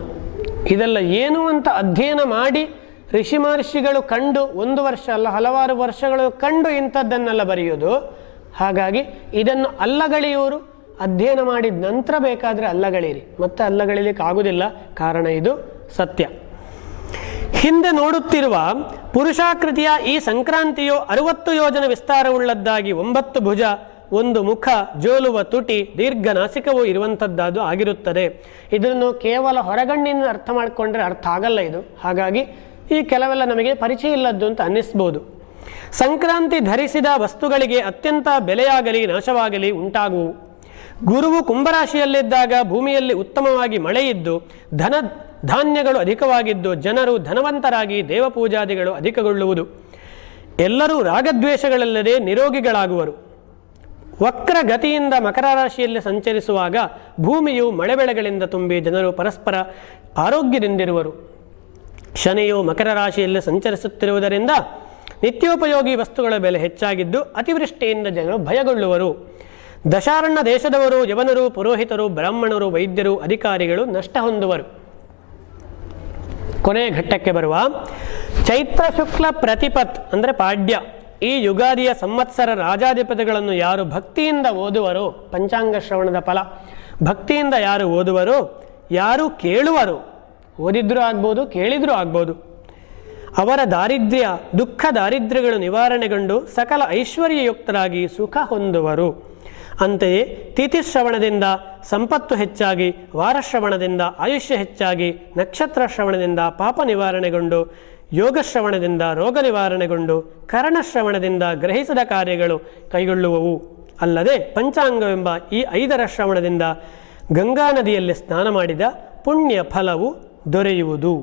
ಇದೆಲ್ಲ ಏನು ಅಂತ ಅಧ್ಯಯನ ಮಾಡಿ ಋಷಿ ಮಹರ್ಷಿಗಳು ಕಂಡು 1 ವರ್ಷ ಅಲ್ಲ ಹಲವಾರು ವರ್ಷಗಳು ಕಂಡು ಇಂಥದ್ದನ್ನೆಲ್ಲ ಬರೆಯೋದು. ಹಾಗಾಗಿ ಇದನ್ನು ಅಲ್ಲಗಳೆಯೋರು ಅಧ್ಯಯನ ಮಾಡಿದ ನಂತರ ಬೇಕಾದರೆ ಅಲ್ಲಗಳೆಯಿರಿ, ಮತ್ತೆ ಅಲ್ಲಗಳಿಲಿಕ್ಕೆ ಆಗುವುದಿಲ್ಲ. ಕಾರಣ ಇದು ಸತ್ಯ. ಹಿಂದೆ ನೋಡುತ್ತಿರುವ ಪುರುಷಾಕೃತಿಯ ಈ ಸಂಕ್ರಾಂತಿಯು 60 ಯೋಜನ ವಿಸ್ತಾರವುಳ್ಳದ್ದಾಗಿ 9 ಭುಜ, 1 ಮುಖ, ಜೋಲುವ ತುಟಿ, ದೀರ್ಘ ನಾಸಿಕವೂ ಇರುವಂಥದ್ದಾದು ಆಗಿರುತ್ತದೆ. ಇದನ್ನು ಕೇವಲ ಹೊರಗಣ್ಣಿನಿಂದ ಅರ್ಥ ಮಾಡಿಕೊಂಡ್ರೆ ಅರ್ಥ ಆಗಲ್ಲ ಇದು. ಹಾಗಾಗಿ ಈ ಕೆಲವೆಲ್ಲ ನಮಗೆ ಪರಿಚಯ ಇಲ್ಲದ್ದು ಅಂತ ಅನ್ನಿಸ್ಬೋದು. ಸಂಕ್ರಾಂತಿ ಧರಿಸಿದ ವಸ್ತುಗಳಿಗೆ ಅತ್ಯಂತ ಬೆಲೆಯಾಗಲಿ ನಾಶವಾಗಲಿ ಉಂಟಾಗುವು. ಗುರುವು ಕುಂಭರಾಶಿಯಲ್ಲಿದ್ದಾಗ ಭೂಮಿಯಲ್ಲಿ ಉತ್ತಮವಾಗಿ ಮಳೆಯಿದ್ದು ಧಾನ್ಯಗಳು ಅಧಿಕವಾಗಿದ್ದು ಜನರು ಧನವಂತರಾಗಿ ದೇವಪೂಜಾದಿಗಳು ಅಧಿಕಗೊಳ್ಳುವುದು. ಎಲ್ಲರೂ ರಾಗದ್ವೇಷಗಳಲ್ಲದೆ ನಿರೋಗಿಗಳಾಗುವರು. ವಕ್ರ ಗತಿಯಿಂದ ಮಕರ ರಾಶಿಯಲ್ಲಿ ಸಂಚರಿಸುವಾಗ ಭೂಮಿಯು ಮಳೆ ಬೆಳೆಗಳಿಂದ ತುಂಬಿ ಜನರು ಪರಸ್ಪರ ಆರೋಗ್ಯದಿಂದಿರುವರು. ಶನಿಯು ಮಕರ ರಾಶಿಯಲ್ಲಿ ಸಂಚರಿಸುತ್ತಿರುವುದರಿಂದ ನಿತ್ಯೋಪಯೋಗಿ ವಸ್ತುಗಳ ಬೆಲೆ ಹೆಚ್ಚಾಗಿದ್ದು ಅತಿವೃಷ್ಟಿಯಿಂದ ಜನರು ಭಯಗೊಳ್ಳುವರು. ದಶಾರಣ್ಯ ದೇಶದವರು, ಯವನರು, ಪುರೋಹಿತರು, ಬ್ರಾಹ್ಮಣರು, ವೈದ್ಯರು, ಅಧಿಕಾರಿಗಳು ನಷ್ಟ ಹೊಂದುವರು. ಕೊನೆಯ ಘಟ್ಟಕ್ಕೆ ಬರುವ ಚೈತ್ರ ಶುಕ್ಲ ಪ್ರತಿಪತ್ ಅಂದರೆ ಪಾಡ್ಯ, ಈ ಯುಗಾದಿಯ ಸಂವತ್ಸರ ರಾಜಾಧಿಪತಿಗಳನ್ನು ಯಾರು ಭಕ್ತಿಯಿಂದ ಓದುವರೋ, ಪಂಚಾಂಗ ಶ್ರವಣದ ಫಲ ಭಕ್ತಿಯಿಂದ ಯಾರು ಓದುವರೋ, ಯಾರು ಕೇಳುವರು, ಓದಿದ್ರೂ ಆಗ್ಬೋದು ಕೇಳಿದ್ರೂ ಆಗ್ಬೋದು, ಅವರ ದಾರಿದ್ರ್ಯ ದುಃಖ ದಾರಿದ್ರ್ಯಗಳು ನಿವಾರಣೆಗೊಂಡು ಸಕಲ ಐಶ್ವರ್ಯಯುಕ್ತರಾಗಿ ಸುಖ ಹೊಂದುವರು. ಅಂತೆಯೇ ತಿಥಿಶ್ರವಣದಿಂದ ಸಂಪತ್ತು ಹೆಚ್ಚಾಗಿ, ವಾರಶ್ರವಣದಿಂದ ಆಯುಷ್ಯ ಹೆಚ್ಚಾಗಿ, ನಕ್ಷತ್ರ ಶ್ರವಣದಿಂದ ಪಾಪ ನಿವಾರಣೆಗೊಂಡು, ಯೋಗಶ್ರವಣದಿಂದ ರೋಗ ನಿವಾರಣೆಗೊಂಡು, ಕರ್ಣಶ್ರವಣದಿಂದ ಗ್ರಹಿಸಿದ ಕಾರ್ಯಗಳು ಕೈಗೊಳ್ಳುವವು. ಅಲ್ಲದೆ ಪಂಚಾಂಗವೆಂಬ ಈ 5ರ ಶ್ರವಣದಿಂದ ಗಂಗಾ ನದಿಯಲ್ಲಿ ಸ್ನಾನ ಮಾಡಿದ ಪುಣ್ಯ ಫಲವು ದೊರೆಯುವುದು.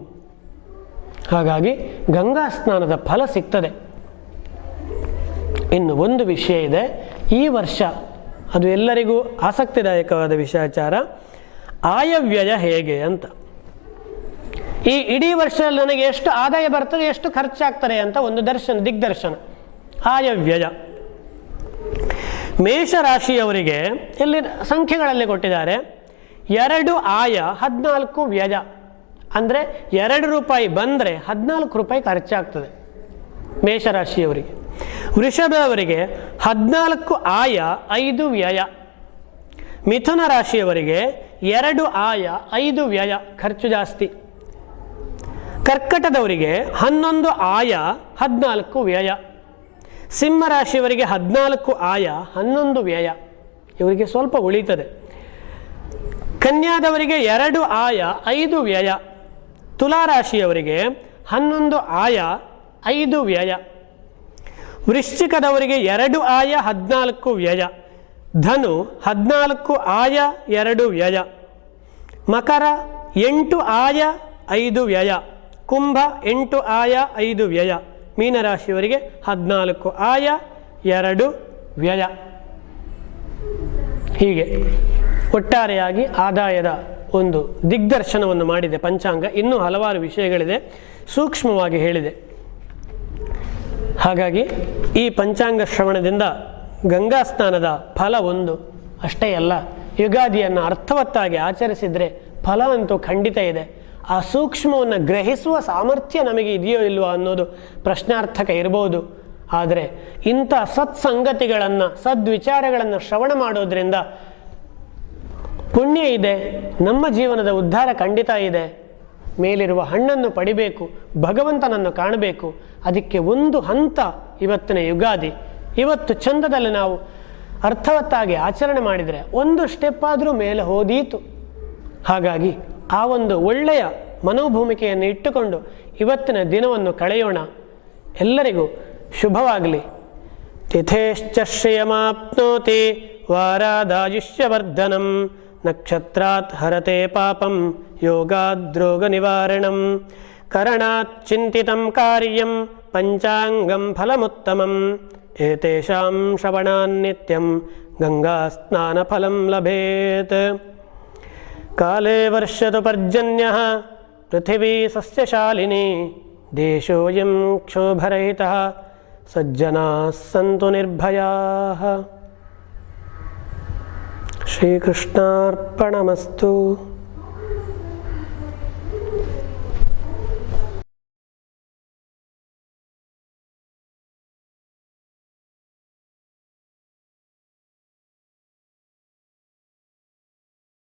ಹಾಗಾಗಿ ಗಂಗಾ ಸ್ನಾನದ ಫಲ ಸಿಗ್ತದೆ. ಇನ್ನು ಒಂದು ವಿಷಯ ಇದೆ, ಈ ವರ್ಷ ಅದು ಎಲ್ಲರಿಗೂ ಆಸಕ್ತಿದಾಯಕವಾದ ವಿಷಯಾಚಾರ, ಆಯವ್ಯಯ ಹೇಗೆ ಅಂತ. ಈ ಇಡೀ ವರ್ಷದಲ್ಲಿ ನನಗೆ ಎಷ್ಟು ಆದಾಯ ಬರ್ತದೆ, ಎಷ್ಟು ಖರ್ಚಾಗ್ತದೆ ಅಂತ ಒಂದು ದಿಗ್ದರ್ಶನ ಆಯವ್ಯಯ. ಮೇಷರಾಶಿಯವರಿಗೆ ಇಲ್ಲಿ ಸಂಖ್ಯೆಗಳಲ್ಲಿ ಕೊಟ್ಟಿದ್ದಾರೆ. 2 ಆಯ 14 ವ್ಯಯ. ಅಂದರೆ 2 ರೂಪಾಯಿ ಬಂದರೆ 14 ರೂಪಾಯಿ ಖರ್ಚಾಗ್ತದೆ ಮೇಷರಾಶಿಯವರಿಗೆ. ವೃಷಭದವರಿಗೆ 14 ಆಯ 5 ವ್ಯಯ. ಮಿಥುನ ರಾಶಿಯವರಿಗೆ 2 ಆಯ 5 ವ್ಯಯ, ಖರ್ಚು ಜಾಸ್ತಿ. ಕರ್ಕಟದವರಿಗೆ 11 ಆಯ 14 ವ್ಯಯ. ಸಿಂಹರಾಶಿಯವರಿಗೆ 14 ಆಯ 11 ವ್ಯಯ, ಇವರಿಗೆ ಸ್ವಲ್ಪ ಉಳಿತದೆ. ಕನ್ಯಾದವರಿಗೆ 2 ಆಯ 5 ವ್ಯಯ. ತುಲಾರಾಶಿಯವರಿಗೆ 11 ಆಯ 5 ವ್ಯಯ, ವೃಶ್ಚಿಕದವರಿಗೆ 2 ಆಯ 14 ವ್ಯಯ, ಧನು 14 ಆಯ 2 ವ್ಯಯ, ಮಕರ 8 ಆಯ 5 ವ್ಯಯ, ಕುಂಭ 8 ಆಯ 5 ವ್ಯಯ, ಮೀನರಾಶಿಯವರಿಗೆ 14 ಆಯ 2 ವ್ಯಯ. ಹೀಗೆ ಒಟ್ಟಾರೆಯಾಗಿ ಆದಾಯದ ಒಂದು ದಿಗ್ದರ್ಶನವನ್ನು ಮಾಡಿದೆ ಪಂಚಾಂಗ. ಇನ್ನೂ ಹಲವಾರು ವಿಷಯಗಳಿದೆ, ಸೂಕ್ಷ್ಮವಾಗಿ ಹೇಳಿದೆ. ಹಾಗಾಗಿ ಈ ಪಂಚಾಂಗ ಶ್ರವಣದಿಂದ ಗಂಗಾ ಸ್ನಾನದ ಫಲ ಒಂದು ಅಷ್ಟೇ ಅಲ್ಲ, ಯುಗಾದಿಯನ್ನು ಅರ್ಥವತ್ತಾಗಿ ಆಚರಿಸಿದರೆ ಫಲ ಅಂತೂ ಖಂಡಿತ ಇದೆ. ಆ ಸೂಕ್ಷ್ಮವನ್ನು ಗ್ರಹಿಸುವ ಸಾಮರ್ಥ್ಯ ನಮಗೆ ಇದೆಯೋ ಇಲ್ವೋ ಅನ್ನೋದು ಪ್ರಶ್ನಾರ್ಥಕ ಇರ್ಬೋದು. ಆದರೆ ಇಂಥ ಸತ್ಸಂಗತಿಗಳನ್ನು, ಸದ್ವಿಚಾರಗಳನ್ನು ಶ್ರವಣ ಮಾಡೋದ್ರಿಂದ ಪುಣ್ಯ ಇದೆ, ನಮ್ಮ ಜೀವನದ ಉದ್ಧಾರ ಖಂಡಿತ ಇದೆ. ಮೇಲಿರುವ ಹಣ್ಣನ್ನು ಪಡಿಬೇಕು, ಭಗವಂತನನ್ನು ಕಾಣಬೇಕು. ಅದಕ್ಕೆ ಒಂದು ಹಂತ ಇವತ್ತಿನ ಯುಗಾದಿ. ಇವತ್ತು ಚಂದದಲ್ಲಿ ನಾವು ಅರ್ಥವತ್ತಾಗಿ ಆಚರಣೆ ಮಾಡಿದರೆ ಒಂದು ಸ್ಟೆಪ್ ಆದರೂ ಮೇಲೆ ಹೋದೀತು. ಹಾಗಾಗಿ ಆ ಒಂದು ಒಳ್ಳೆಯ ಮನೋಭೂಮಿಕೆಯನ್ನು ಇಟ್ಟುಕೊಂಡು ಇವತ್ತಿನ ದಿನವನ್ನು ಕಳೆಯೋಣ. ಎಲ್ಲರಿಗೂ ಶುಭವಾಗಲಿ. ತಿಥೇಶ್ಚ ಶ್ರಿಯಮಾಪ್ನೋತಿ ವಾರಾದಾಯುಷ್ಯವರ್ಧನಂ, ನಕ್ಷತ್ರಾತ್ ಹರತೆ ಪಾಪಂ ಯೋಗಾದ್ರೋಗ ನಿವಾರಣಂ, ಕರಣಾತ್ ಚಿಂತಿತಂ ಕಾರ್ಯಂ ಪಂಚಾಂಗಂ ಫಲಮುತ್ತಮಂ, ಏತೇಷಾಂ ಶ್ರವಣಾನ್ ನಿತ್ಯಂ ಗಂಗಾ ಸ್ನಾನ ಫಲಂ ಲಭೇತ್. ಕಾಲೇ ವರ್ಷತು ಪರ್ಜನ್ಯಃ ಪೃಥಿವೀ ಸಸ್ಯಶಾಲಿನಿ, ದೇಶೋಯಂ ಕ್ಷೋಭರಹಿತಃ ಸಜ್ಜನಾಃ ಸಂತು ನಿರ್ಭಯಾಃ. ಶ್ರೀಕೃಷ್ಣಾರ್ಪಣಮಸ್ತು.